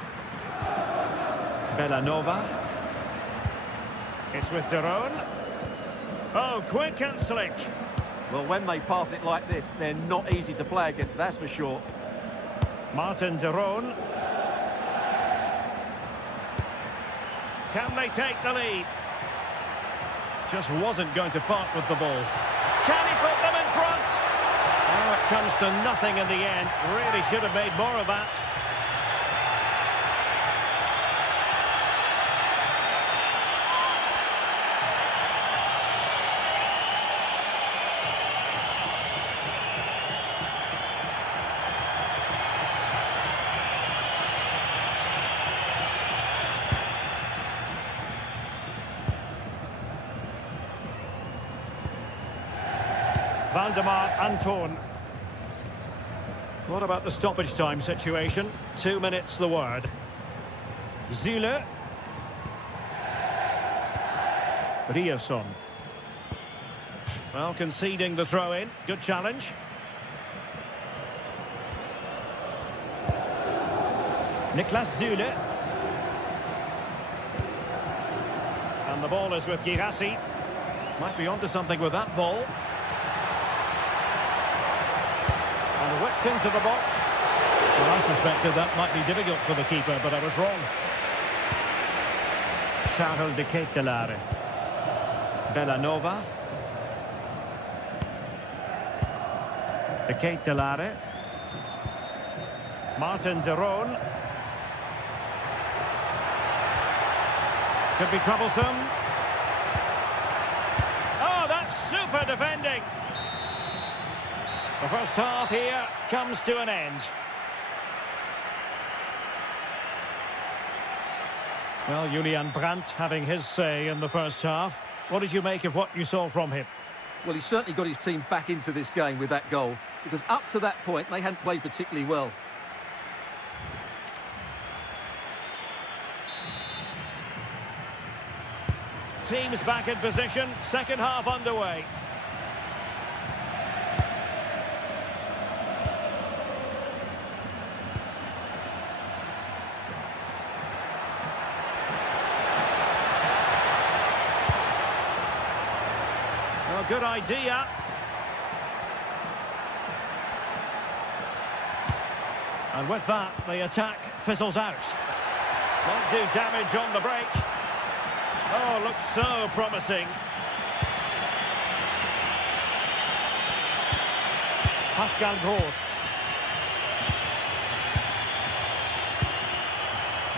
Bellanova. It's with de Roon. Oh, quick and slick. Well, when they pass it like this, they're not easy to play against, that's for sure. Martin de Roon. Can they take the lead? Just wasn't going to part with the ball. Can he put them in front? Oh, it comes to nothing in the end. Really should have made more of that. Valdemar Anton. What about the stoppage time situation? 2 minutes the word. Zule. Riasson. Well, conceding the throw-in. Good challenge. Niklas Zule. And the ball is with Girassi. Might be onto something with that ball. And whipped into the box. Well, I suspected that might be difficult for the keeper, but I was wrong. Charles de Ketelaere. Bellanova. De Ketelaere. Martin de Roon. Could be troublesome. Oh, that's super defending. The first half here comes to an end. Well, Julian Brandt having his say in the first half. What did you make of what you saw from him? Well, he certainly got his team back into this game with that goal, because up to that point, they hadn't played particularly well. Teams back in position, second half underway. Well, good idea. And with that, the attack fizzles out. Won't do damage on the break. Oh, looks so promising. Pascal Gross.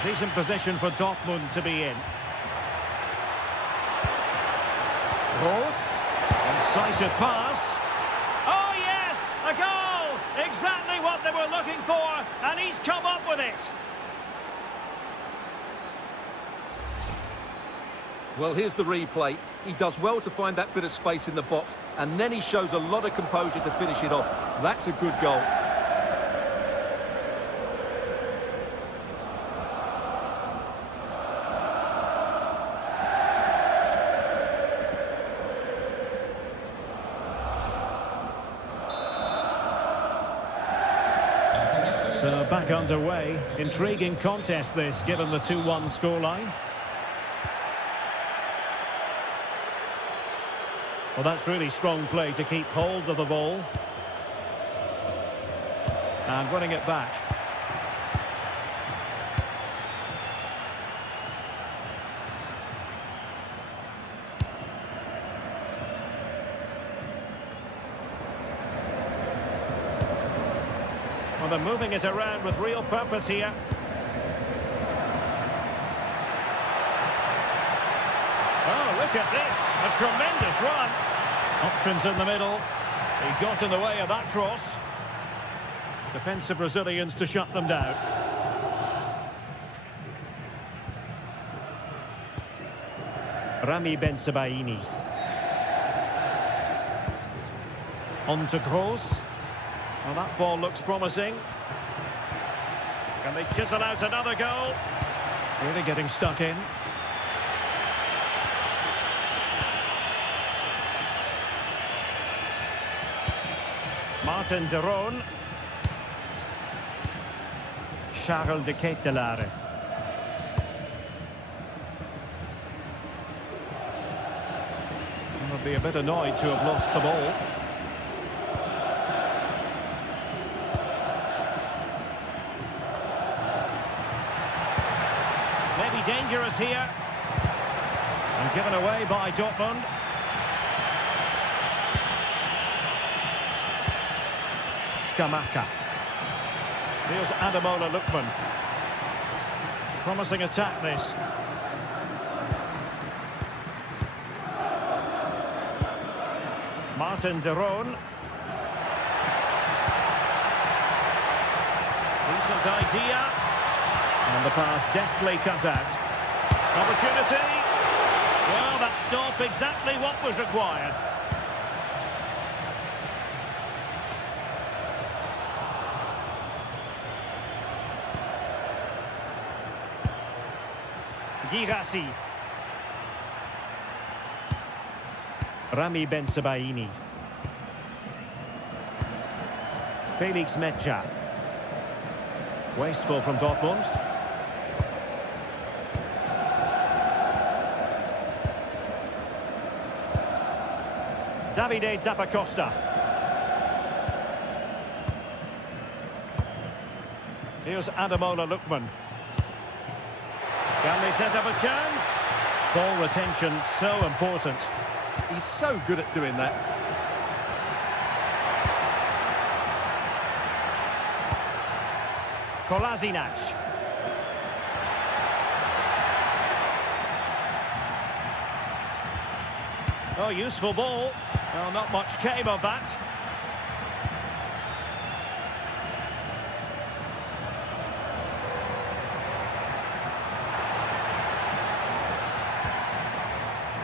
Decent position for Dortmund to be in. Gross. Incisive pass. Oh, yes! A goal! Exactly what they were looking for, and he's come up with it. Well, here's the replay. He does well to find that bit of space in the box, and then he shows a lot of composure to finish it off. That's a good goal. So back underway. Intriguing contest this, given the 2-1 scoreline. Well, that's really strong play to keep hold of the ball. And winning it back. Well, they're moving it around with real purpose here. Oh, look at this. A tremendous run. Options in the middle. He got in the way of that cross. Defensive Brazilians to shut them down. Rami Bensebaini. On to Gross. Well, that ball looks promising. Can they chisel out another goal? Really getting stuck in. Martin de Roon. Charles de Ketelaere. Would be a bit annoyed to have lost the ball. Maybe dangerous here. And given away by Dortmund. Scamacca. Here's Ademola Lookman. Promising attack, this. Martin de Roon. Decent idea. And the pass deftly cut out. Opportunity. Well, that stopped exactly what was required. Girassi. Rami Bensebaini. Felix Mecha. Wasteful from Dortmund. Davide Zappacosta. Here's Ademola Lookman. Can they set up a chance? Ball retention so important. He's so good at doing that. Kolasinac. Oh, useful ball. Well, not much came of that.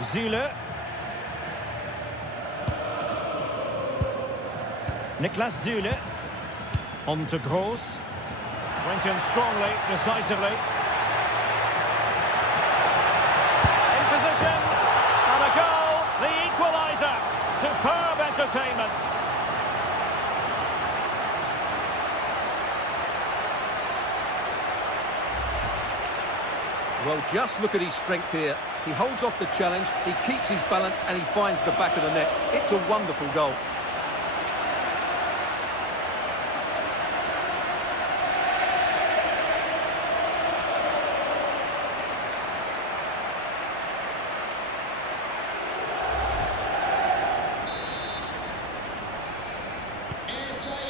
Zule. Niklas Zule. On to Gross. Went in strongly, decisively. In position. And a goal. The equaliser. Superb entertainment. Well, just look at his strength here. He holds off the challenge, he keeps his balance, and he finds the back of the net. It's a wonderful goal.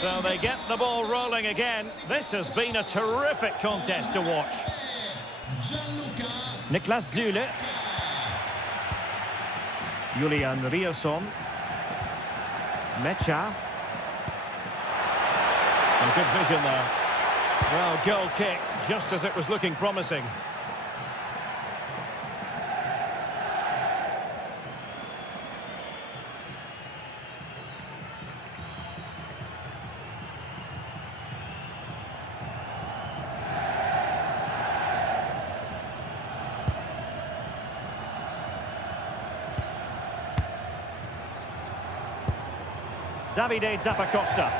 So they get the ball rolling again. This has been a terrific contest to watch. Niklas Zule. Julian Riosson. Mecha. And good vision there. Well, goal kick, just as it was looking promising. Davide Zappacosta.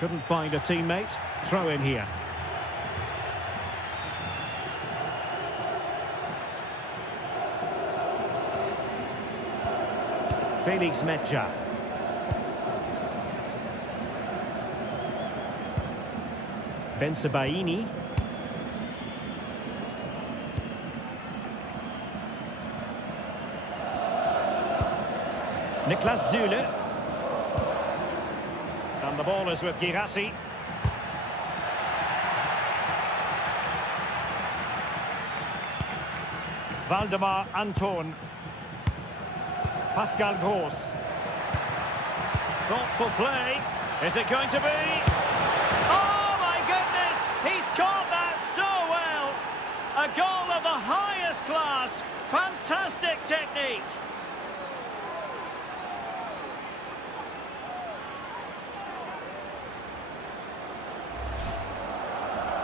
Couldn't find a teammate. Throw in here. Felix Mecha. Niklas Zule. And the ball is with Girassi. Valdemar Anton. Pascal Gross. Thoughtful play. Is it going to be? Oh my goodness! He's caught that so well! A goal of the highest class. Fantastic technique.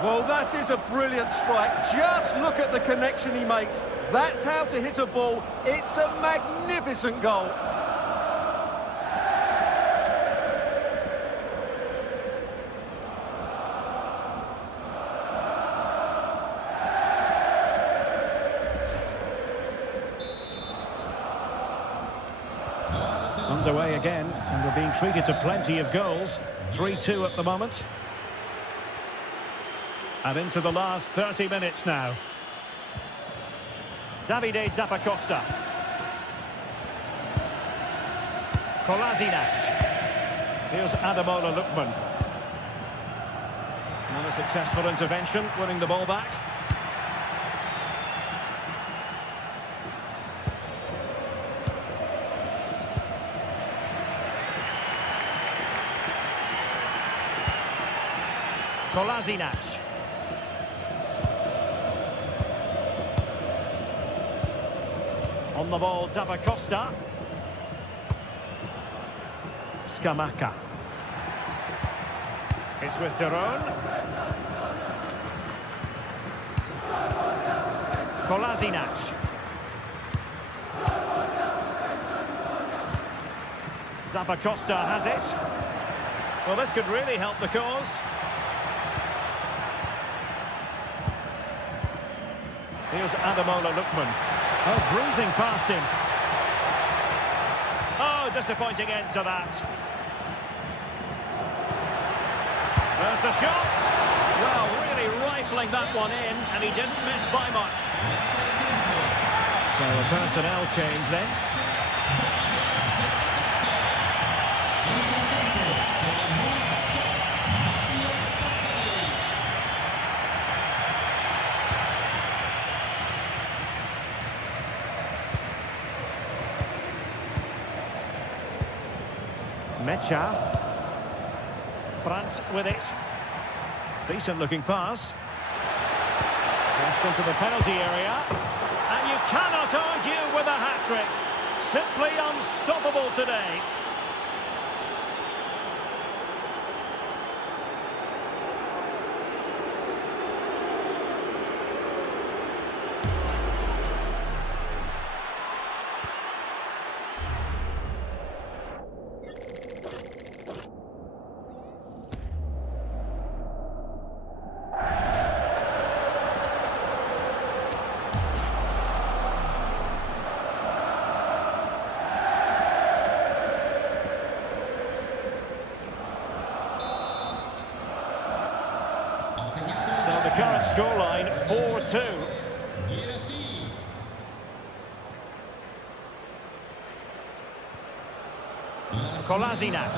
Well, that is a brilliant strike. Just look at the connection he makes. That's how to hit a ball. It's a magnificent goal. Underway again, and we're being treated to plenty of goals. 3-2 at the moment. And into the last 30 minutes now. Davide Zappacosta. Kolasinac. Here's Ademola Lookman. And a successful intervention, winning the ball back. Kolasinac. On the ball, Zappacosta. Scamacca. It's with Derone. Kolasinac. Zappacosta has it. Well, this could really help the cause. Here's Ademola Lookman. Oh, bruising past him. Oh, disappointing end to that. There's the shot. Well, really rifling that one in, and he didn't miss by much. So a personnel change then. Mecha. Brandt with it. Decent looking pass. Crossed into the penalty area. And you cannot argue with a hat-trick. Simply unstoppable today. So the current scoreline, 4-2. Kolasinac.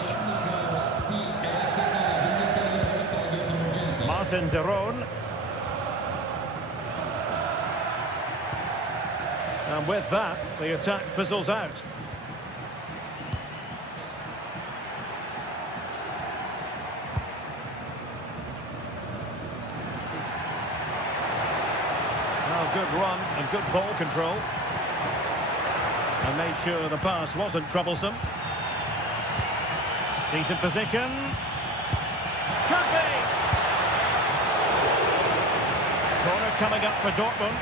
Martin Derone. And with that, the attack fizzles out. Good run and good ball control. And made sure the pass wasn't troublesome. Decent position. Could be! Corner coming up for Dortmund.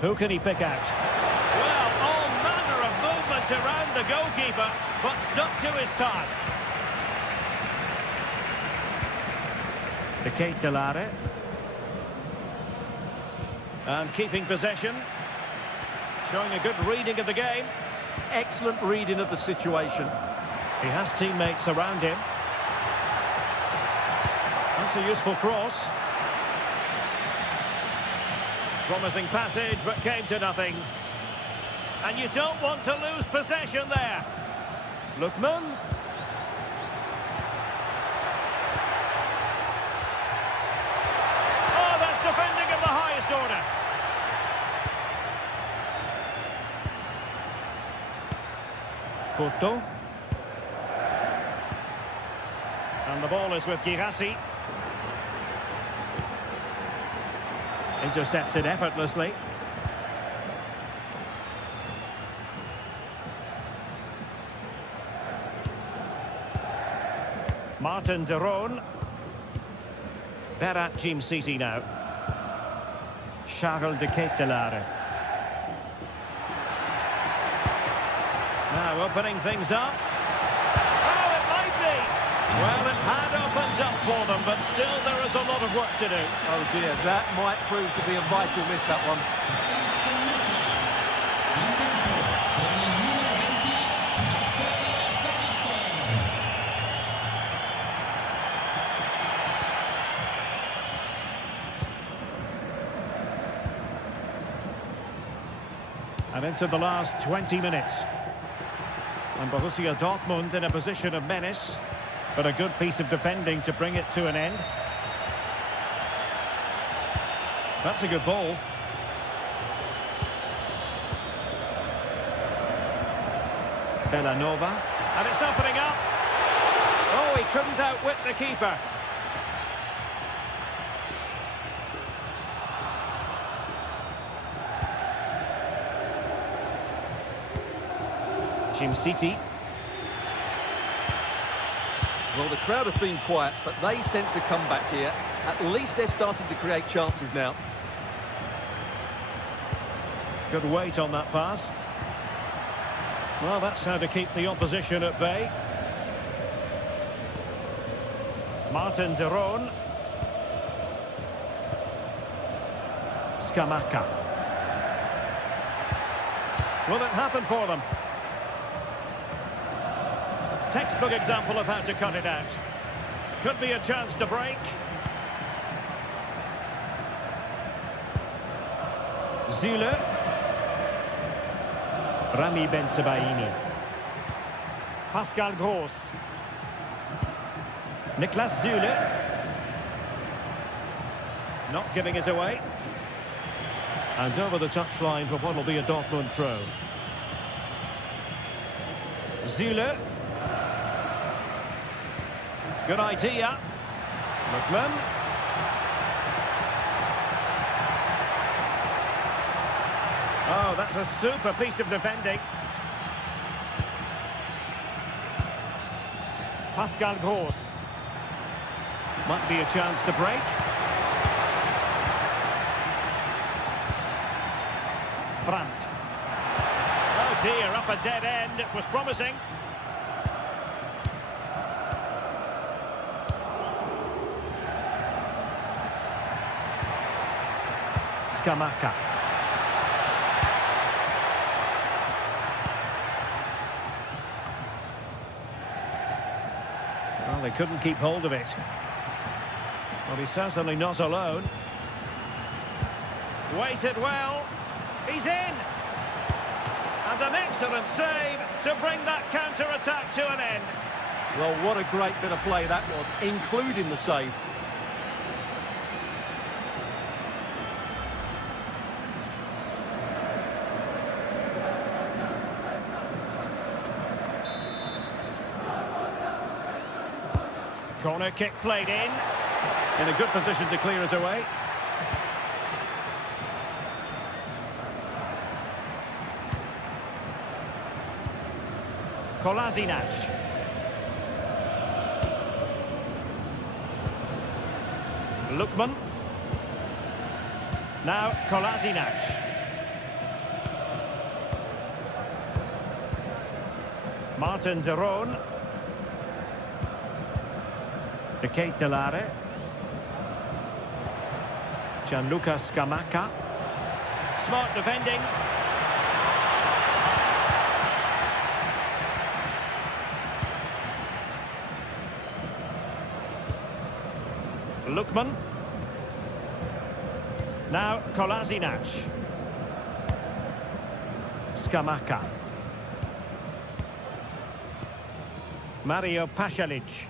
Who can he pick out? Well, all manner of movement around the goalkeeper, but stuck to his task. To Kate Delare. And keeping possession. Showing a good reading of the game. Excellent reading of the situation. He has teammates around him. That's a useful cross. Promising passage, but came to nothing. And you don't want to lose possession there. Lookman. Oh, that's defending of the highest order. Porto. And the ball is with Girassi. Intercepted effortlessly. Martin de Roon. Berat Jim City now. Charles de Ketelare. Now opening things up. Oh, it might be. Well, it had opened up for them, but still there is a lot of work to do. Oh dear, that might prove to be a vital miss, that one. And into the last 20 minutes. And Borussia Dortmund in a position of menace, but a good piece of defending to bring it to an end. That's a good ball. Bellanova. And it's opening up. Oh, he couldn't outwit the keeper. Jim City. Well, the crowd have been quiet, but they sense a comeback here. At least they're starting to create chances now. Good weight on that pass. Well, that's how to keep the opposition at bay. Martin de Roon. Scamacca. Will it happen for them? Textbook example of how to cut it out. Could be a chance to break. Zule. Rami Ben Sebaini. Pascal Gross. Niklas Zule. Not giving it away. And over the touchline for what will be a Dortmund throw. Zule. Good idea. Lookman. Oh, that's a super piece of defending. Pascal Gross. Might be a chance to break. Brandt. Oh dear, up a dead end. It was promising. Scamacca. Well, they couldn't keep hold of it. Well, he's certainly not alone. Waited well. He's in. And an excellent save to bring that counter-attack to an end. Well, what a great bit of play that was, including the save. Corner kick played in a good position to clear it away. Kolasinac. Lookman. Now Kolasinac. Martin de Roon. De Ketelare. Gianluca Scamacca. Smart defending. Lookman. Now Kolasinac. Scamacca. Mario Pasalic.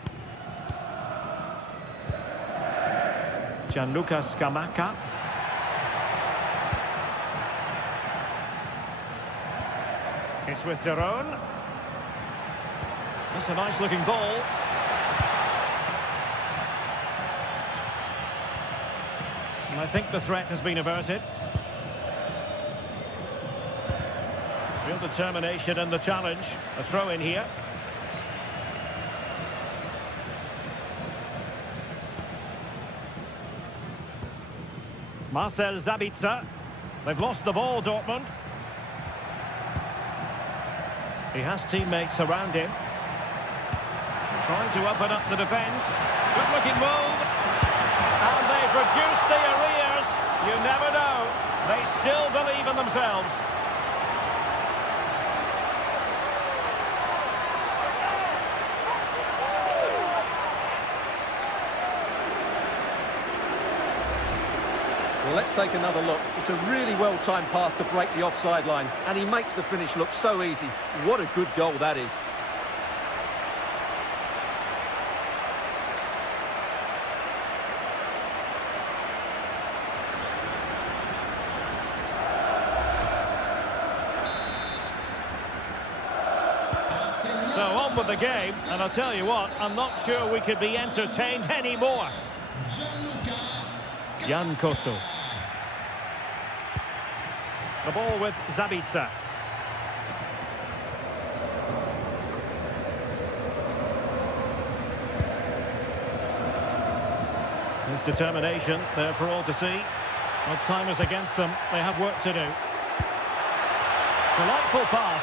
Gianluca Scamacca. It's with Daron. That's a nice looking ball. And I think the threat has been averted. Real determination in the challenge. A throw in here. Marcel Sabitzer. They've lost the ball, Dortmund. He has teammates around him. Trying to open up the defence. Good looking move. And they've reduced the arrears. You never know. They still believe in themselves. Well, let's take another look. It's a really well-timed pass to break the offside line, and he makes the finish look so easy. What a good goal that is. So on with the game, and I'll tell you what, I'm not sure we could be entertained anymore. Jan Koto. The ball with Sabitzer. His determination there for all to see. Well, time is against them. They have work to do. Delightful pass.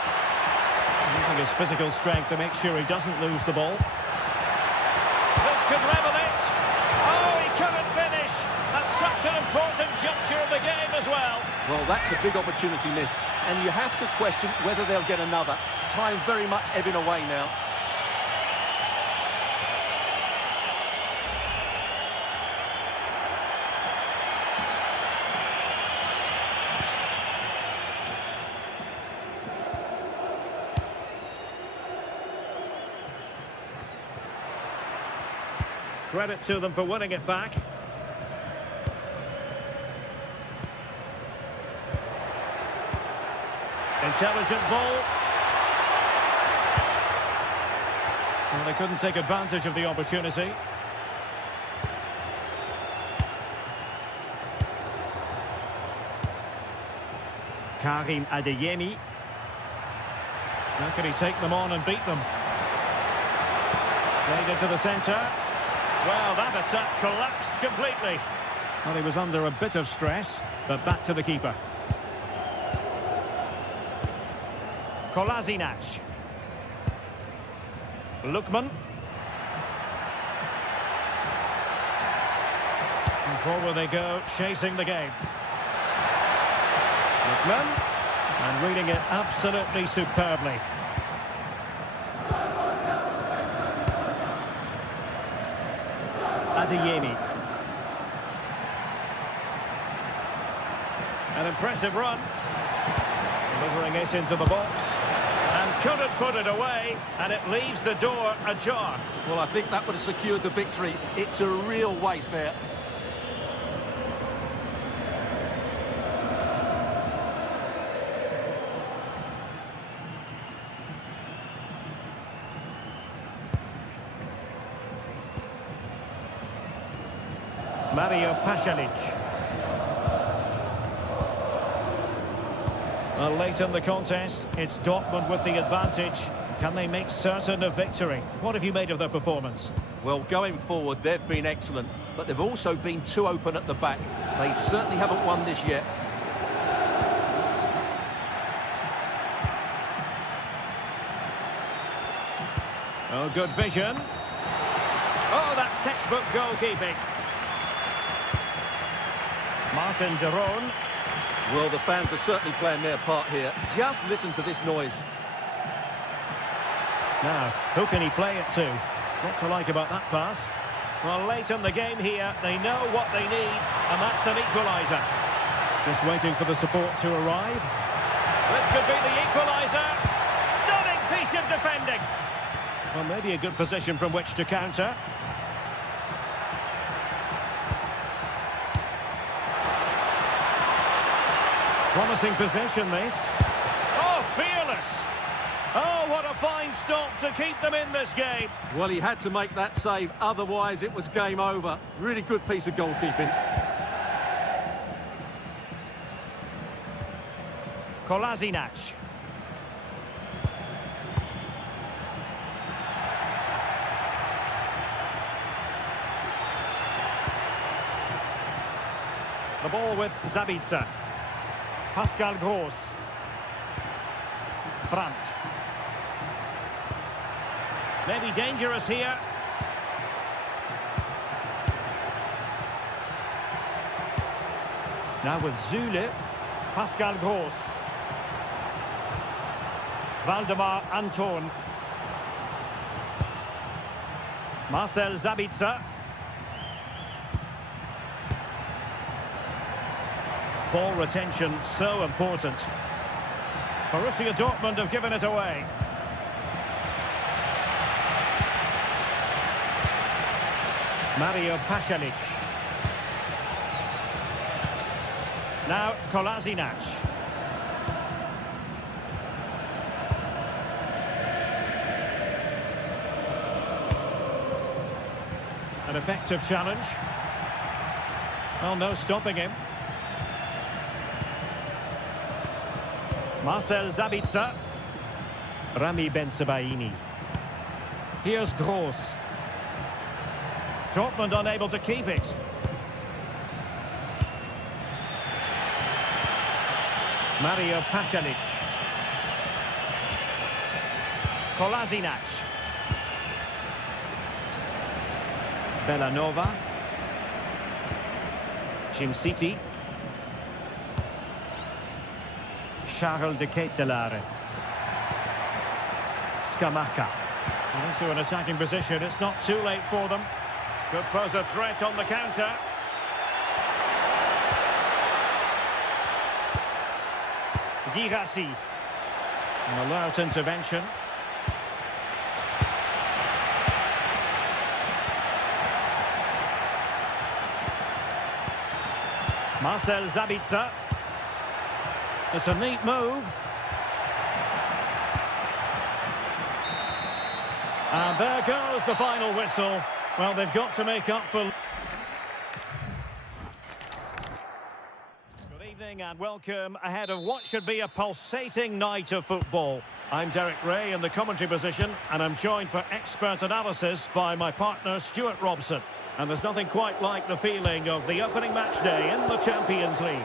Using his physical strength to make sure he doesn't lose the ball. This could level it. Oh, he couldn't finish. That's such an important juncture of the game as well. Well, that's a big opportunity missed, and you have to question whether they'll get another. Time very much ebbing away now. Credit to them for winning it back. Intelligent ball. Well, they couldn't take advantage of the opportunity. Karim Adeyemi. How can he take them on and beat them? Played into the centre. Well, that attack collapsed completely. Well, he was under a bit of stress, but back to the keeper. Kolasinac. Lookman. And forward they go, chasing the game. Lookman. And reading it absolutely superbly. Adeyemi. An impressive run. Delivering it into the box. And couldn't put it away. And it leaves the door ajar. Well, I think that would have secured the victory. It's a real waste there. Mario Pasalic. Well, late in the contest, it's Dortmund with the advantage. Can they make certain of victory? What have you made of their performance? Well, going forward, they've been excellent, but they've also been too open at the back. They certainly haven't won this yet. Oh, good vision. Oh, that's textbook goalkeeping. Martin Daron. Well, the fans are certainly playing their part here. Just listen to this noise. Now, who can he play it to? What to like about that pass? Well, late in the game here, they know what they need, and that's an equaliser. Just waiting for the support to arrive. This could be the equaliser. Stunning piece of defending. Well, maybe a good position from which to counter. Promising possession, this. Oh, fearless. Oh, what a fine stop to keep them in this game. Well, he had to make that save, otherwise it was game over. Really good piece of goalkeeping. Kolasinac. The ball with Zabitzer. Pascal Gross. Brandt. Maybe dangerous here. Now with Zule. Pascal Gross. Waldemar Anton. Marcel Zabitzer. Ball retention so important. Borussia Dortmund have given it away. Mario Pasalic. Now Kolasinac. An effective challenge. Well, no stopping him. Marcel Zabitzer. Rami Bensebaini. Here's Gross. Dortmund unable to keep it. Mario Pasalic. Kolasinac. Bellanova. City. Charles de Ketelaere. Scamacca. Into an attacking position. It's not too late for them. Could pose a threat on the counter. Girassi. An alert intervention. Marcel Zabitzer. It's a neat move. And there goes the final whistle. Well, they've got to make up for... Good evening and welcome ahead of what should be a pulsating night of football. I'm Derek Ray in the commentary position, and I'm joined for expert analysis by my partner Stuart Robson. And there's nothing quite like the feeling of the opening match day in the Champions League.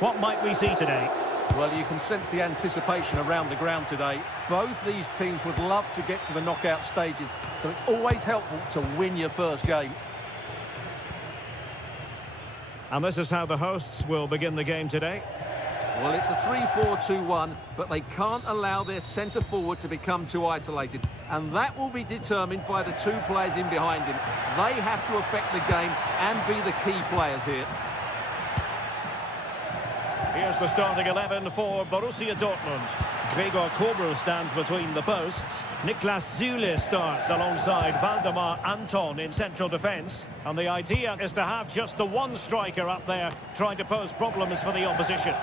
What might we see today? Well, you can sense the anticipation around the ground today. Both these teams would love to get to the knockout stages, so it's always helpful to win your first game. And this is how the hosts will begin the game today. Well, it's a 3-4-2-1, but they can't allow their centre-forward to become too isolated. And that will be determined by the two players in behind him. They have to affect the game and be the key players here. Here's the starting 11 for Borussia Dortmund. Gregor Kobel stands between the posts. Niklas Zule starts alongside Waldemar Anton in central defence. And the idea is to have just the one striker up there trying to pose problems for the opposition.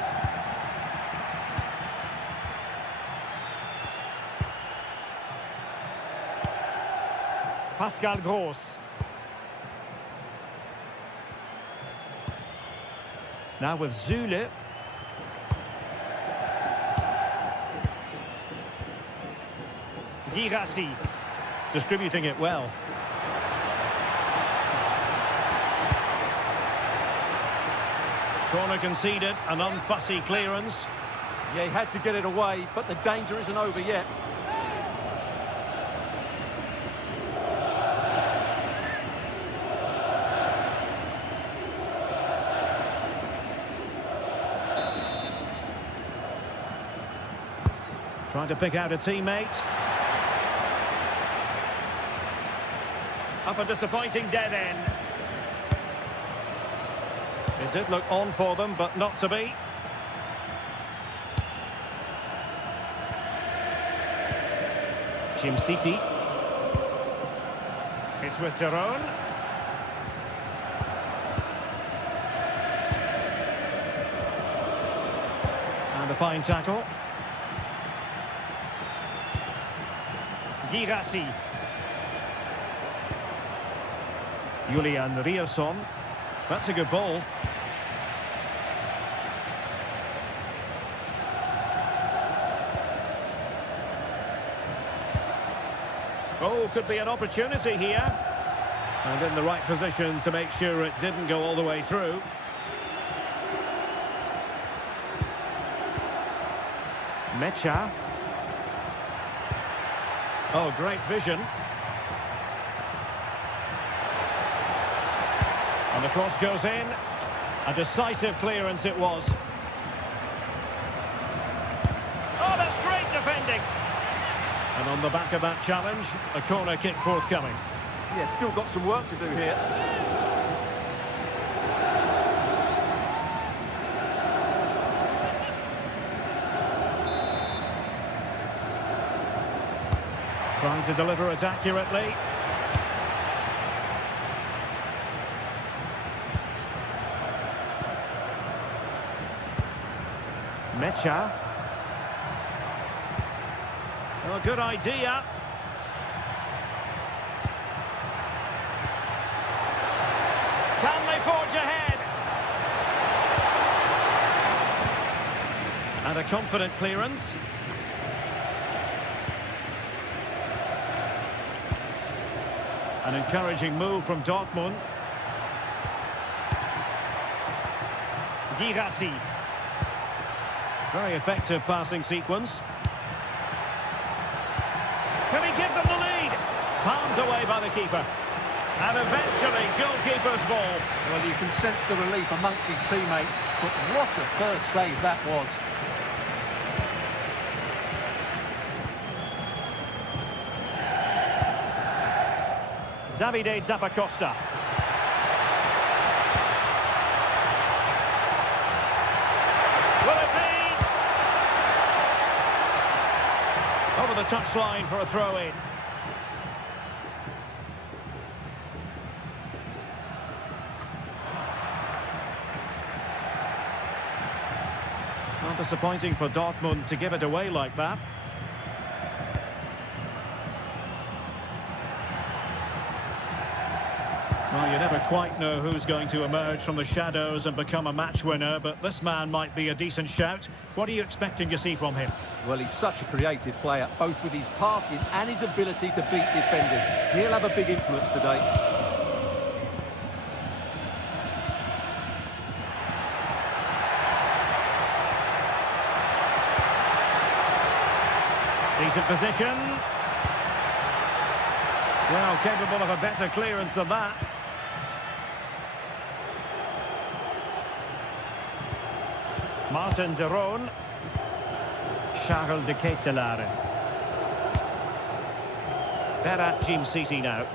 Pascal Gross. Now with Zule. Girassi distributing it well. Corner conceded, an unfussy clearance. Yeah, he had to get it away, but the danger isn't over yet. Trying to pick out a teammate. Up a disappointing dead end. It did look on for them, but not to be. Jim City. It's with Daron. And a fine tackle. Girassi. Julian Rierson. That's a good ball. Oh, could be an opportunity here. And in the right position to make sure it didn't go all the way through. Mecha. Oh, great vision. And the cross goes in. A decisive clearance it was. Oh, that's great defending. And on the back of that challenge, a corner kick forthcoming. Yeah, still got some work to do here. Trying to deliver it accurately. Mecha. Oh, good idea. Can they forge ahead? And a confident clearance. An encouraging move from Dortmund. Girassi. Very effective passing sequence. Can he give them the lead? Palmed away by the keeper. And eventually, goalkeeper's ball. Well, you can sense the relief amongst his teammates, but what a first save that was. Davide Zappacosta. Will it be? Over the touchline for a throw-in. Not disappointing for Dortmund to give it away like that. Well, you never quite know who's going to emerge from the shadows and become a match winner, but this man might be a decent shout. What are you expecting to see from him? Well, he's such a creative player, both with his passing and his ability to beat defenders. He'll have a big influence today. Decent position. Well, capable of a better clearance than that. Martin de Roon. Charles de Ketelaere. They're at Jim City now.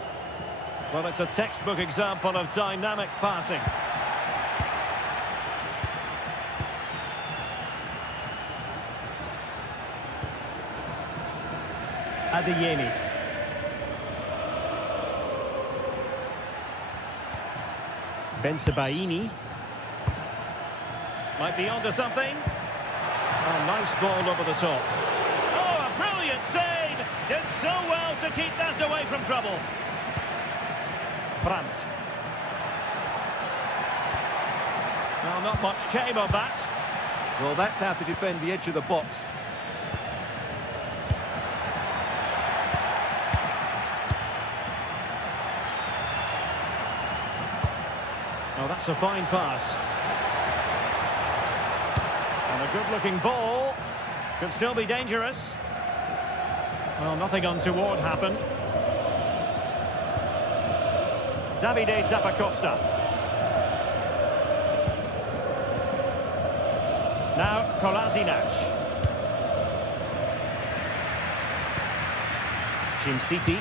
Well, it's a textbook example of dynamic passing. Adeyemi. Bensebaini. Might be onto something. Oh, nice ball over the top. Oh, a brilliant save! Did so well to keep that away from trouble. Brandt. Well, not much came of that. Well, that's how to defend the edge of the box. Oh, that's a fine pass. And a good-looking ball. Could still be dangerous. Well, nothing untoward happened. Davide Zappacosta. Now, Kolasinac. Jim City.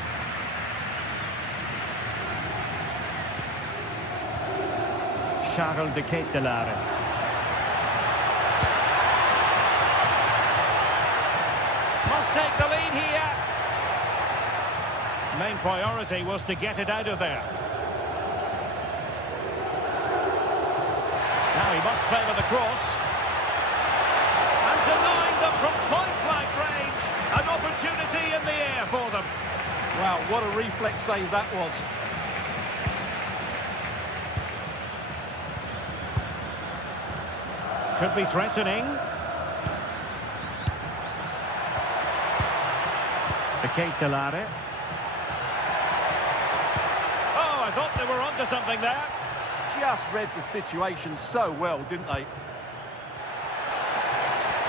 Charles de Ketelaere. Must take the lead here. Main priority was to get it out of there. Now he must favour the cross. And denying them from point-blank range. An opportunity in the air for them. Wow, what a reflex save that was. Could be threatening. De Ketelaere. Oh, I thought they were onto something there. Just read the situation so well, didn't they?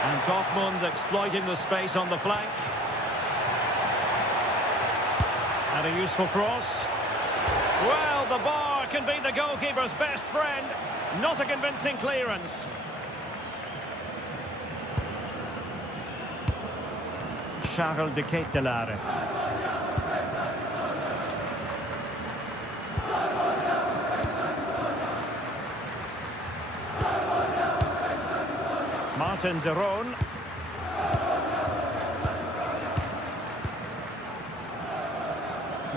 And Dortmund exploiting the space on the flank. And a useful cross. Well, the bar can be the goalkeeper's best friend. Not a convincing clearance. Charles de Ketelaere. Martin de Roon.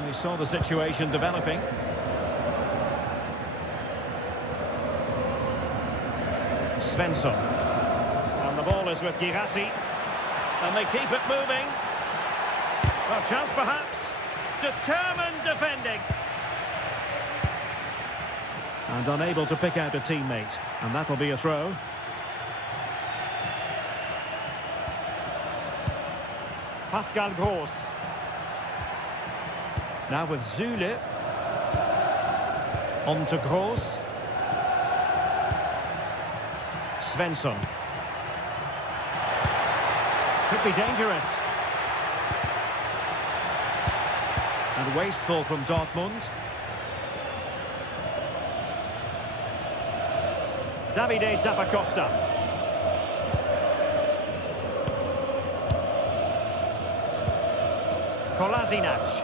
We saw the situation developing. Svensson. And the ball is with Girassi. And they keep it moving. A chance perhaps. Determined defending. And unable to pick out a teammate. And that'll be a throw. Pascal Gross. Now with Zule. On to Gross. Svensson. Could be dangerous. And wasteful from Dortmund. Davide Zappacosta. Kolasinac.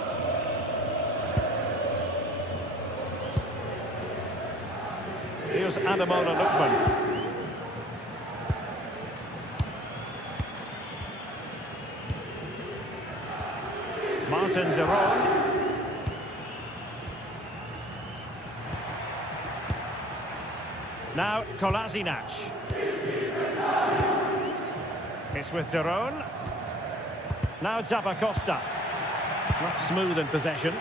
Here's Ademola Lookman. Martin de Roon. Now Kolasinac. It's with de Roon. Now Zappacosta. Not smooth in possession.